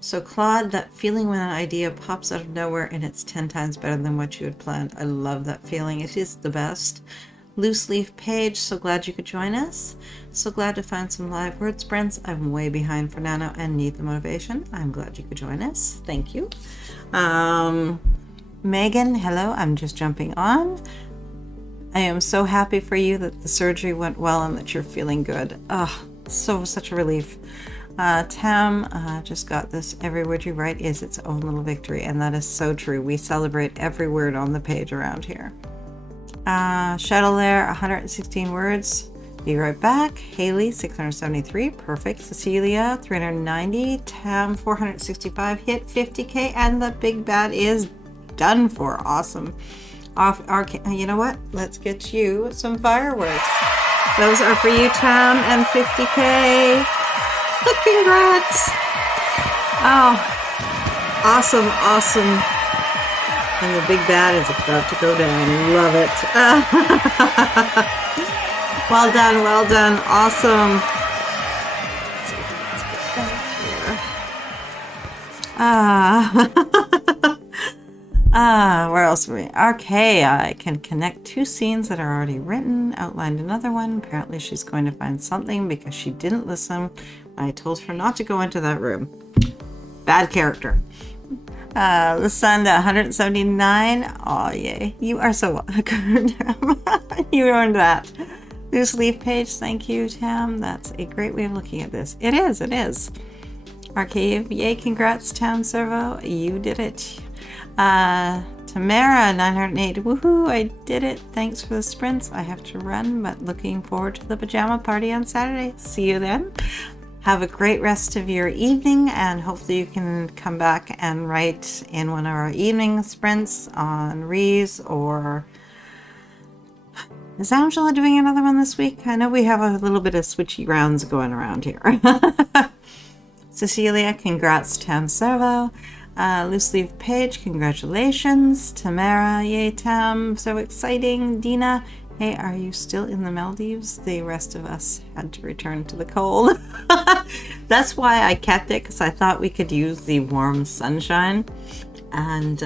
So Claude, that feeling when an idea pops out of nowhere and it's 10 times better than what you had planned. I love that feeling. It is the best. Loose leaf page, so glad you could join us. So glad to find some live word sprints. I'm way behind for Nano and need the motivation. I'm glad you could join us. Thank you. Megan, hello, I'm just jumping on. I am so happy for you that the surgery went well and that you're feeling good. Oh, such a relief. Tam just got this. Every word you write is its own little victory, and that is so true. We celebrate every word on the page around here. Shuttle there, 116 words. Be right back. Haley, 673. Perfect. Cecilia, 390. Tam, 465. Hit 50K, and the big bad is done for. Awesome. You know what? Let's get you some fireworks. Those are for you, Tam, and 50K. Congrats. Oh, awesome. And the big bad is about to go down. Love it. Well done. Awesome. Where else are we? Okay, I can connect two scenes that are already written, outlined another one. Apparently she's going to find something because she didn't listen. I told her not to go into that room. Bad character. Lucinda, 179. Oh, yay. You are so good. You earned that. Loose leaf page. Thank you, Tam. That's a great way of looking at this. It is. Arcade. Yay, congrats, Tam Servo. You did it. Tamara, 908. Woohoo, I did it. Thanks for the sprints. I have to run, but looking forward to the pajama party on Saturday. See you then. Have a great rest of your evening, and hopefully you can come back and write in one of our evening sprints on Rees, or is Angela doing another one this week? I know we have a little bit of switchy rounds going around here. Cecilia, congrats, Tam Servo. Loose leaf page, congratulations. Tamara, yay, Tam, so exciting. Dina, hey, are you still in the Maldives? The rest of us had to return to the cold. That's why I kept it, because I thought we could use the warm sunshine. And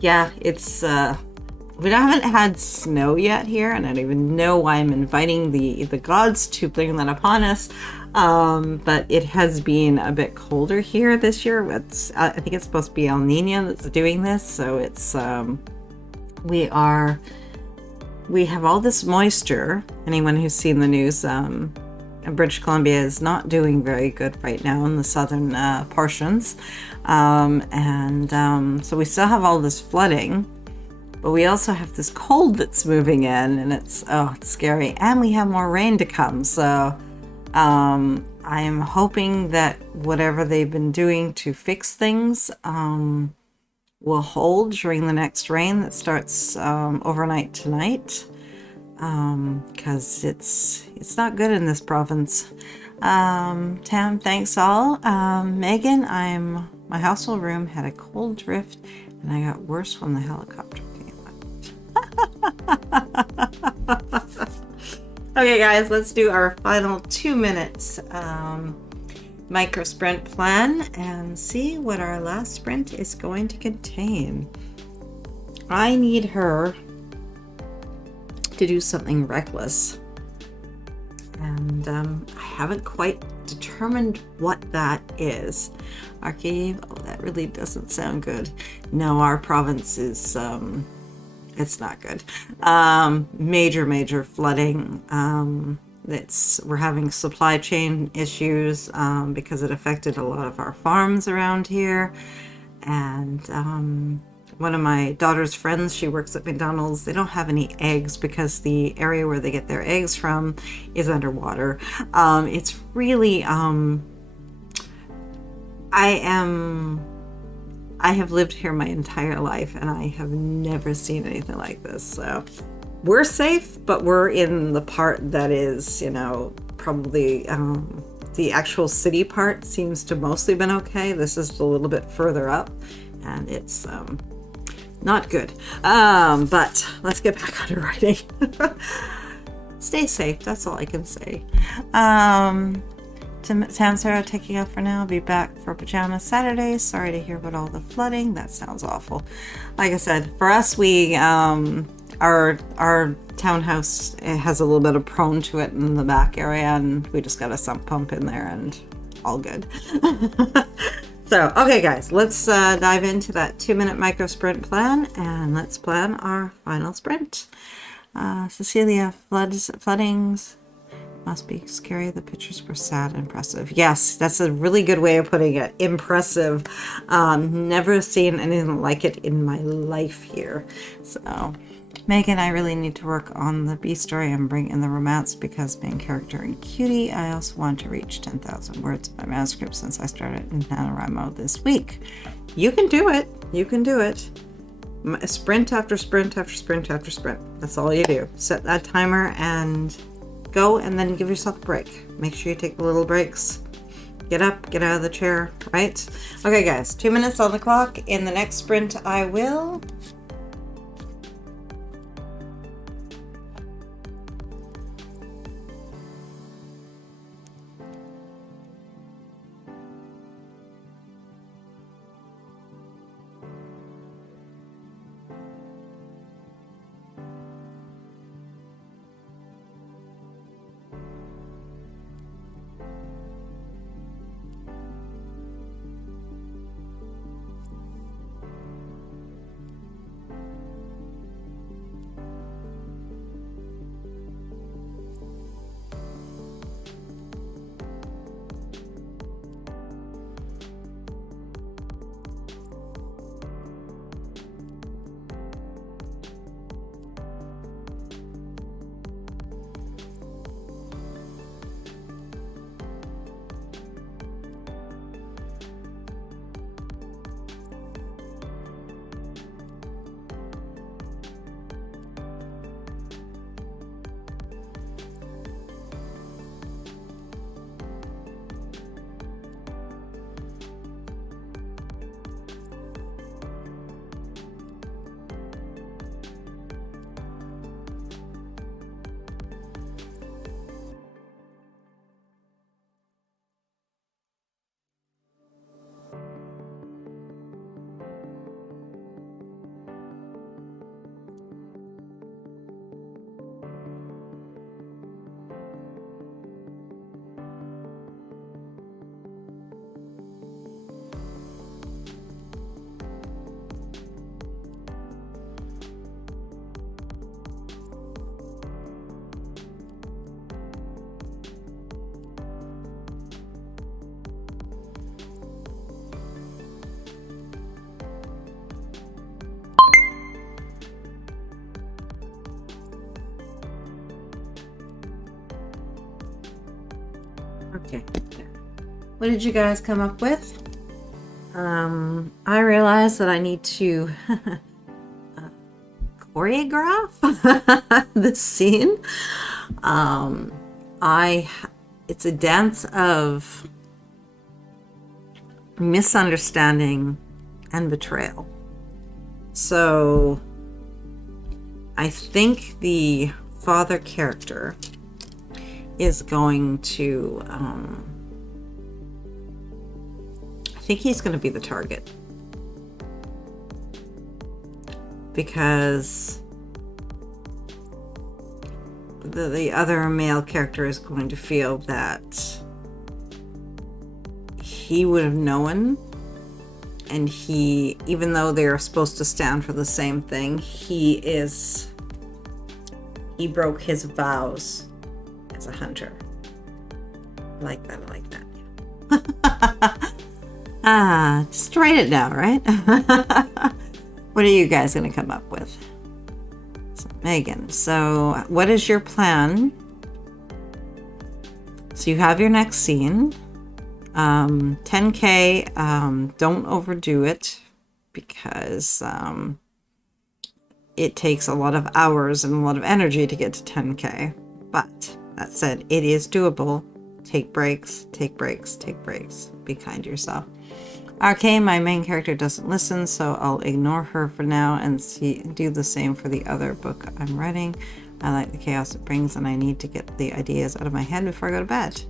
yeah, it's we haven't had snow yet here, and I don't even know why I'm inviting the gods to bring that upon us. But it has been a bit colder here this year. I think it's supposed to be El Nino that's doing this, so it's we have all this moisture. Anyone who's seen the news, British Columbia is not doing very good right now in the southern portions, so we still have all this flooding, but we also have this cold that's moving in, and it's scary, and we have more rain to come. So I am hoping that whatever they've been doing to fix things will hold during the next rain that starts overnight tonight, because it's not good in this province. Tam, thanks all. Megan, my household room had a cold drift, and I got worse when the helicopter came up. Okay, guys, let's do our final 2 minutes micro sprint plan and see what our last sprint is going to contain. I need her to do something reckless, and I haven't quite determined what that is. Archive, that really doesn't sound good. No, our province is it's not good. Major flooding. we're having supply chain issues because it affected a lot of our farms around here. And one of my daughter's friends, she works at McDonald's. They don't have any eggs because the area where they get their eggs from is underwater. It's really, I have lived here my entire life and I have never seen anything like this. So we're safe, but we're in the part that is, probably the actual city part seems to mostly been okay. This is a little bit further up and it's not good. But let's get back onto writing. Stay safe, that's all I can say. Sam, Sarah, taking off for now. I'll be back for pajamas Saturday. Sorry to hear about all the flooding. That sounds awful. Like I said, for us, we our townhouse has a little bit of prone to it in the back area, and we just got a sump pump in there, and all good. So, okay, guys, let's dive into that 2-minute micro sprint plan, and let's plan our final sprint. Cecilia, floodings. Must be scary. The pictures were sad, impressive. Yes, that's a really good way of putting it. Impressive. Never seen anything like it in my life here. So, Megan, I really need to work on the B story and bring in the romance because main character and cutie. I also want to reach 10,000 words in my manuscript since I started in NaNoWriMo this week. You can do it. You can do it. Sprint after sprint after sprint after sprint. That's all you do. Set that timer and go, and then give yourself a break. Make sure you take the little breaks. Get up, get out of the chair, right? Okay, guys, 2 minutes on the clock. In the next sprint, I will... Okay. What did you guys come up with? I realized that I need to choreograph this scene. It's a dance of misunderstanding and betrayal. So I think the father character is going to, I think he's going to be the target. Because the other male character is going to feel that he would have known, and he, even though they're supposed to stand for the same thing, he broke his vows as a hunter. I like that. I like that. Just write it down, right? What are you guys going to come up with? So, Megan, so what is your plan? So you have your next scene. 10K, don't overdo it because it takes a lot of hours and a lot of energy to get to 10K. But that said, it is doable. Take breaks, take breaks, take breaks. Be kind to yourself. Okay, my main character doesn't listen, so I'll ignore her for now and do the same for the other book I'm writing. I like the chaos it brings, and I need to get the ideas out of my head before I go to bed.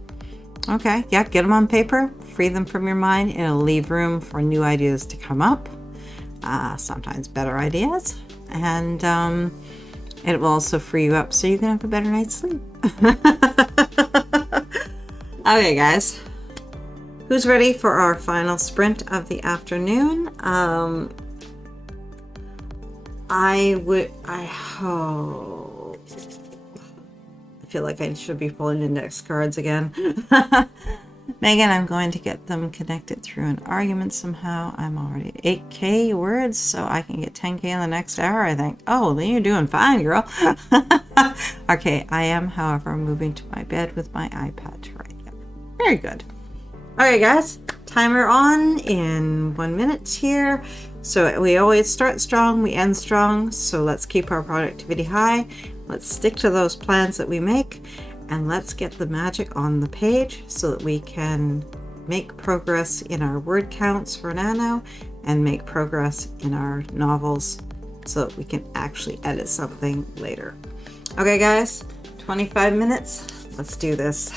Okay, yeah, get them on paper, free them from your mind, and it'll leave room for new ideas to come up. Sometimes better ideas. And it will also free you up so you can have a better night's sleep. Okay, guys. Who's ready for our final sprint of the afternoon? I feel like I should be pulling index cards again. Megan, I'm going to get them connected through an argument somehow. I'm already at 8K words, so I can get 10K in the next hour, I think. Oh, then you're doing fine, girl. Okay, I am, however, moving to my bed with my iPad to write. Yep. Very good. Okay, guys, timer on in 1 minute here. So we always start strong, we end strong. So let's keep our productivity high. Let's stick to those plans that we make, and let's get the magic on the page so that we can make progress in our word counts for Nano and make progress in our novels so that we can actually edit something later. Okay, guys, 25 minutes. Let's do this.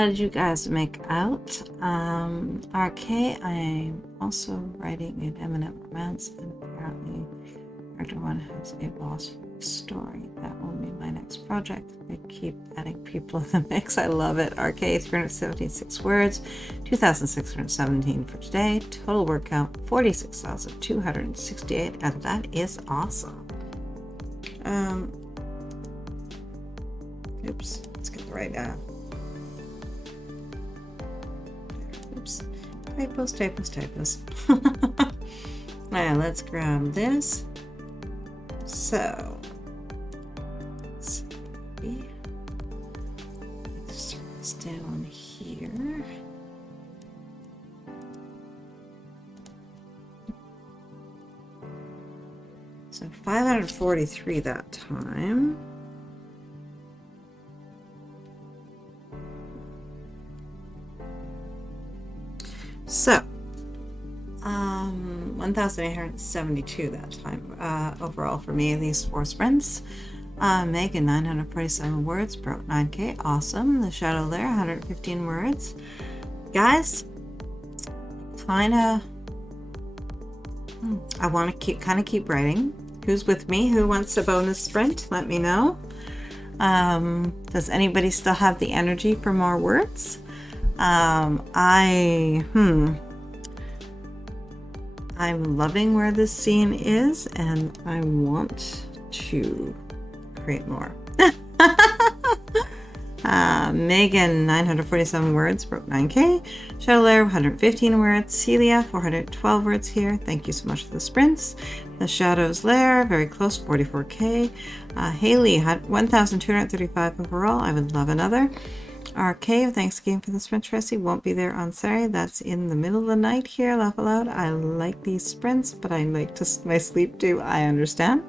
How did you guys make out? RK, I'm also writing an eminent romance, and apparently Character 1 has a boss story. That will be my next project. I keep adding people in the mix. I love it. RK, 376 words, 2,617 for today. Total word count, 46,268, and that is awesome. Oops, let's get the right oops. Typos. Alright, let's grab this. So, let's see. Let's turn this down here. So 543 that time. So, 1,872 that time overall for me, these 4 sprints. Megan, 947 words, broke 9K, awesome. The Shadow Lair, 115 words. Guys, I want to keep writing. Who's with me? Who wants a bonus sprint? Let me know. Does anybody still have the energy for more words? I'm loving where this scene is, and I want to create more. Megan, 947 words, broke 9K. Shadow Lair, 115 words. Celia, 412 words here. Thank you so much for the sprints. The Shadow's Lair, very close, 44K. Haley, 1,235 overall. I would love another. RK, thanks again for the sprint, Tracy. Won't be there on Saturday. That's in the middle of the night here. Laugh aloud. I like these sprints, but I like my sleep too. I understand.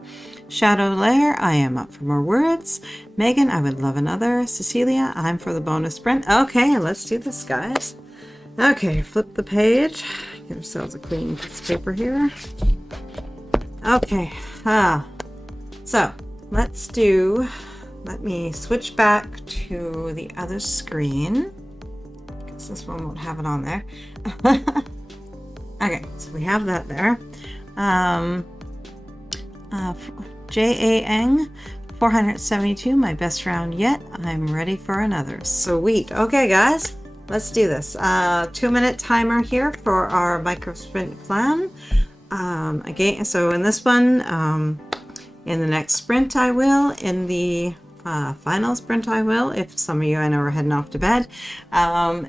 Shadow Lair, I am up for more words. Megan, I would love another. Cecilia, I'm for the bonus sprint. Okay, let's do this, guys. Okay, flip the page. Give ourselves a clean piece of paper here. Okay, so let me switch back to the other screen, because this one won't have it on there. Okay, so we have that there. J.A.Ng, 472, my best round yet. I'm ready for another. Sweet. Okay, guys, let's do this. 2-minute timer here for our micro sprint plan. Again, so in this one, in the next sprint I will, in the final sprint I will, if some of you I know are heading off to bed. Yeah,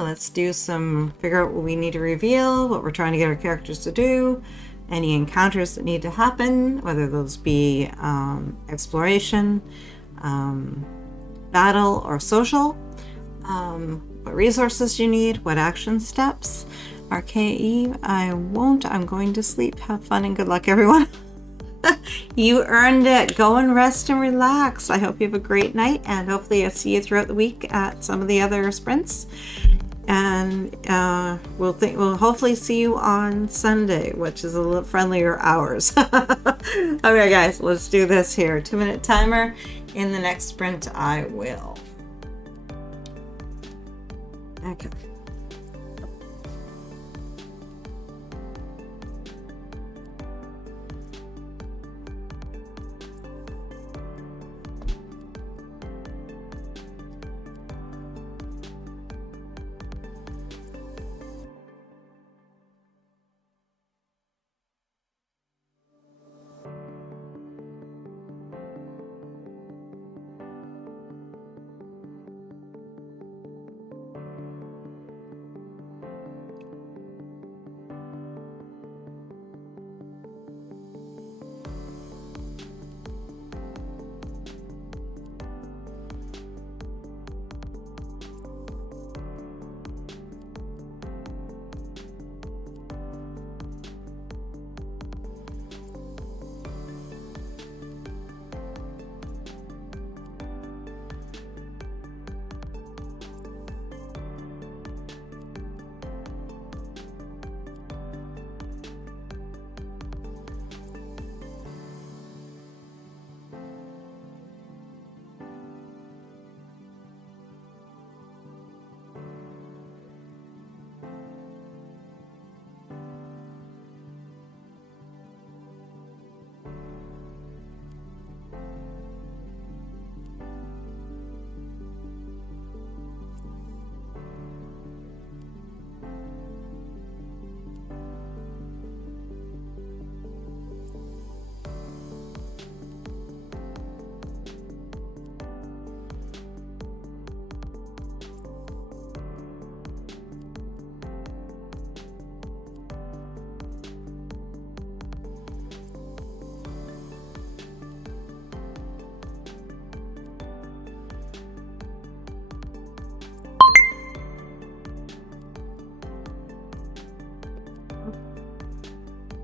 let's do figure out what we need to reveal, what we're trying to get our characters to do, any encounters that need to happen, whether those be exploration, battle, or social, what resources you need, what action steps. RKE, I'm going to sleep. Have fun and good luck, everyone. You earned it. Go and rest and relax. I hope you have a great night, and hopefully I'll see you throughout the week at some of the other sprints. And we'll hopefully see you on Sunday, which is a little friendlier hours. Okay, guys, let's do this here. 2-minute timer. In the next sprint, I will. Okay.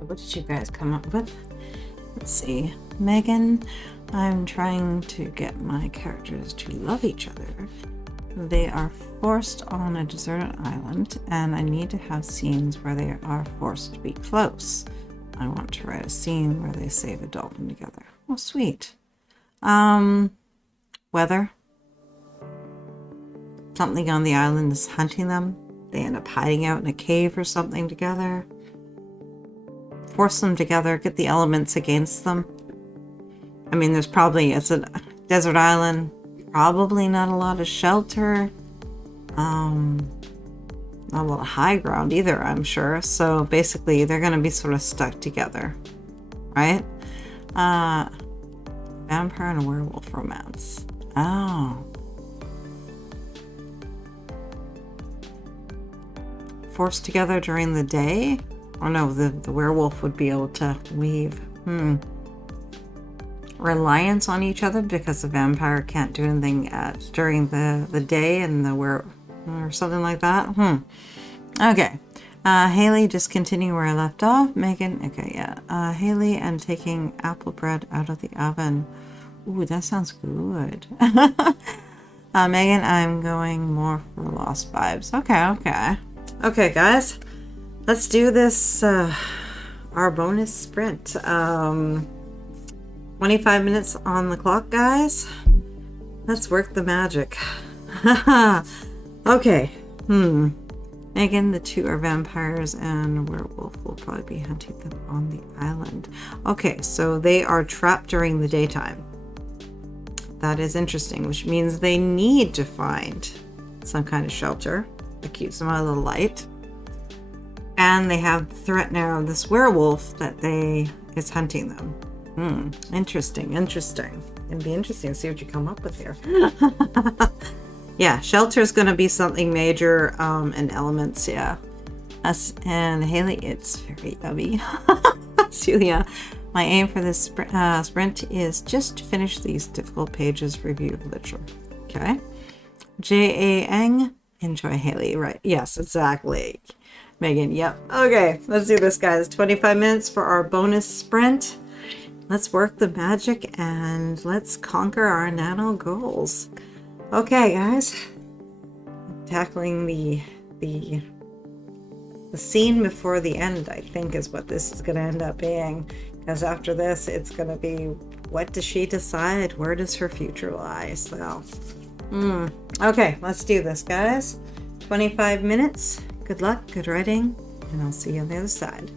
what did you guys come up with? Let's see. Megan, I'm trying to get my characters to love each other. They are forced on a deserted island, and I need to have scenes where they are forced to be close. I want to write a scene where they save a dolphin together. Oh, sweet. Weather. Something on the island is hunting them. They end up hiding out in a cave or something together. Force them together, get the elements against them. I mean, it's a desert island, probably not a lot of shelter. Not a lot of high ground either, I'm sure. So basically, they're going to be sort of stuck together, right? Vampire and a werewolf romance. Oh. Forced together during the day? Oh no, the werewolf would be able to weave. Reliance on each other because the vampire can't do anything during the day and or something like that. Okay. Haley, just continue where I left off. Megan, okay, yeah. Haley and taking apple bread out of the oven. Ooh, that sounds good. Megan, I'm going more for lost vibes. Okay. Okay, guys. Let's do this, our bonus sprint. 25 minutes on the clock, guys. Let's work the magic. Okay. Megan, the two are vampires, and werewolf will probably be hunting them on the island. Okay, so they are trapped during the daytime. That is interesting, which means they need to find some kind of shelter that keeps them out of the light. And they have the threat now of this werewolf that is hunting them. Interesting. It'd be interesting to see what you come up with here. Yeah, shelter is going to be something major, and elements, yeah. Us and Haley, it's very yummy. Celia, my aim for this sprint is just to finish these difficult pages review of literature. Okay. J.A.Ng, enjoy Haley, right? Yes, exactly. Megan, yep. Okay, let's do this, guys. 25 minutes for our bonus sprint. Let's work the magic and let's conquer our nano goals. Okay, guys. Tackling the scene before the end, I think, is what this is going to end up being. Because after this, it's going to be, what does she decide? Where does her future lie? So, okay, let's do this, guys. 25 minutes. Good luck, good writing, and I'll see you on the other side.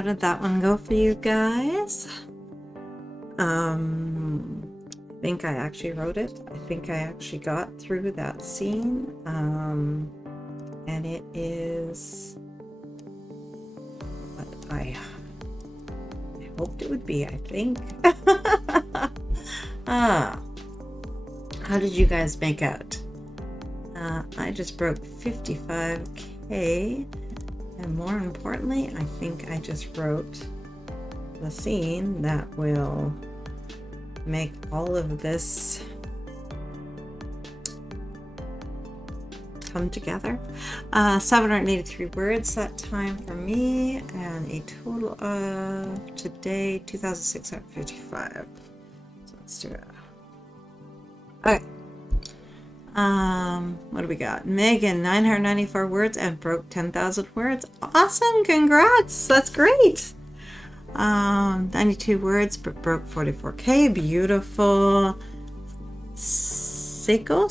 How did that one go for you guys? I think I actually wrote it. I think I actually got through that scene. And it is what I hoped it would be, I think. How did you guys make out? I just broke 55K, and more importantly, I think I just wrote the scene that will make all of this come together. 783 words that time for me, and a total of today 2,655. So let's do it. Okay. What do we got? Megan, 994 words and broke 10,000 words. Awesome, congrats. That's great. 92 words but broke 44K. Beautiful. Sako?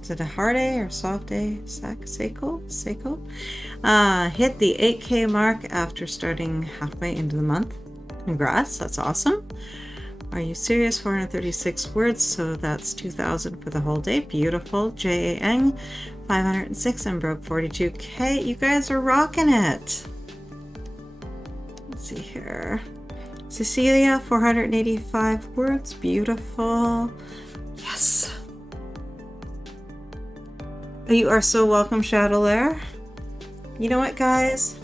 Is it a hard A or soft A? Sako? Hit the 8K mark after starting halfway into the month. Congrats, that's awesome. Are you serious? 436 words, so that's 2,000 for the whole day. Beautiful. J.A.N. 506 and broke 42K. You guys are rocking it. Let's see here. Cecilia, 485 words. Beautiful. Yes. You are so welcome, Shadowlair. You know what, guys?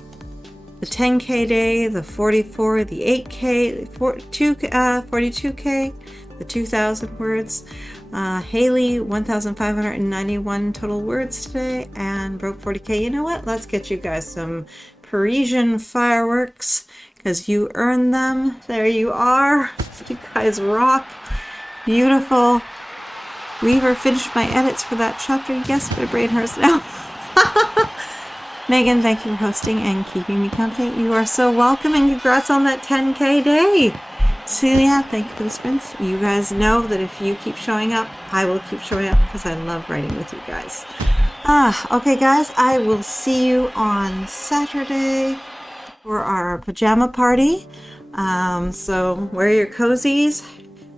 The 10K day, the 44, the 8K, 42K, the 2,000 words. Haley, 1,591 total words today and broke 40K. You know what? Let's get you guys some Parisian fireworks because you earned them. There you are. You guys rock. Beautiful. Weaver finished my edits for that chapter. Yes, my brain hurts now. Megan, thank you for hosting and keeping me company. You are so welcome, and congrats on that 10K day. Celia, thank you for the sprints. You guys know that if you keep showing up, I will keep showing up because I love writing with you guys. Okay, guys, I will see you on Saturday for our pajama party. So wear your cozies,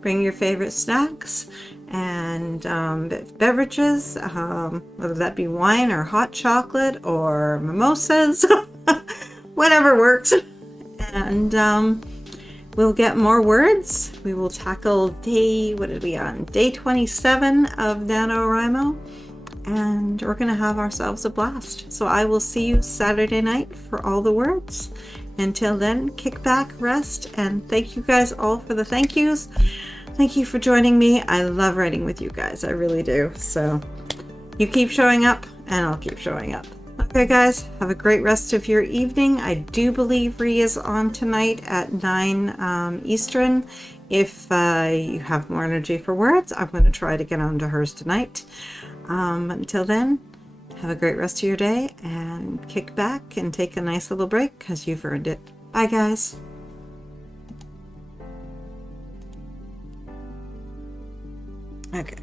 bring your favorite snacks and beverages, whether that be wine or hot chocolate or mimosas, whatever works. And we'll get more words. We will tackle day 27 of NaNoWriMo, and we're gonna have ourselves a blast. So I will see you Saturday night for all the words. Until then, kick back, rest, and thank you guys all for the thank yous. Thank you for joining me. I love writing with you guys. I really do. So you keep showing up and I'll keep showing up. Okay, guys, have a great rest of your evening. I do believe Ree is on tonight at 9 Eastern. If you have more energy for words, I'm going to try to get onto hers tonight. Until then, have a great rest of your day and kick back and take a nice little break because you've earned it. Bye, guys. Okay.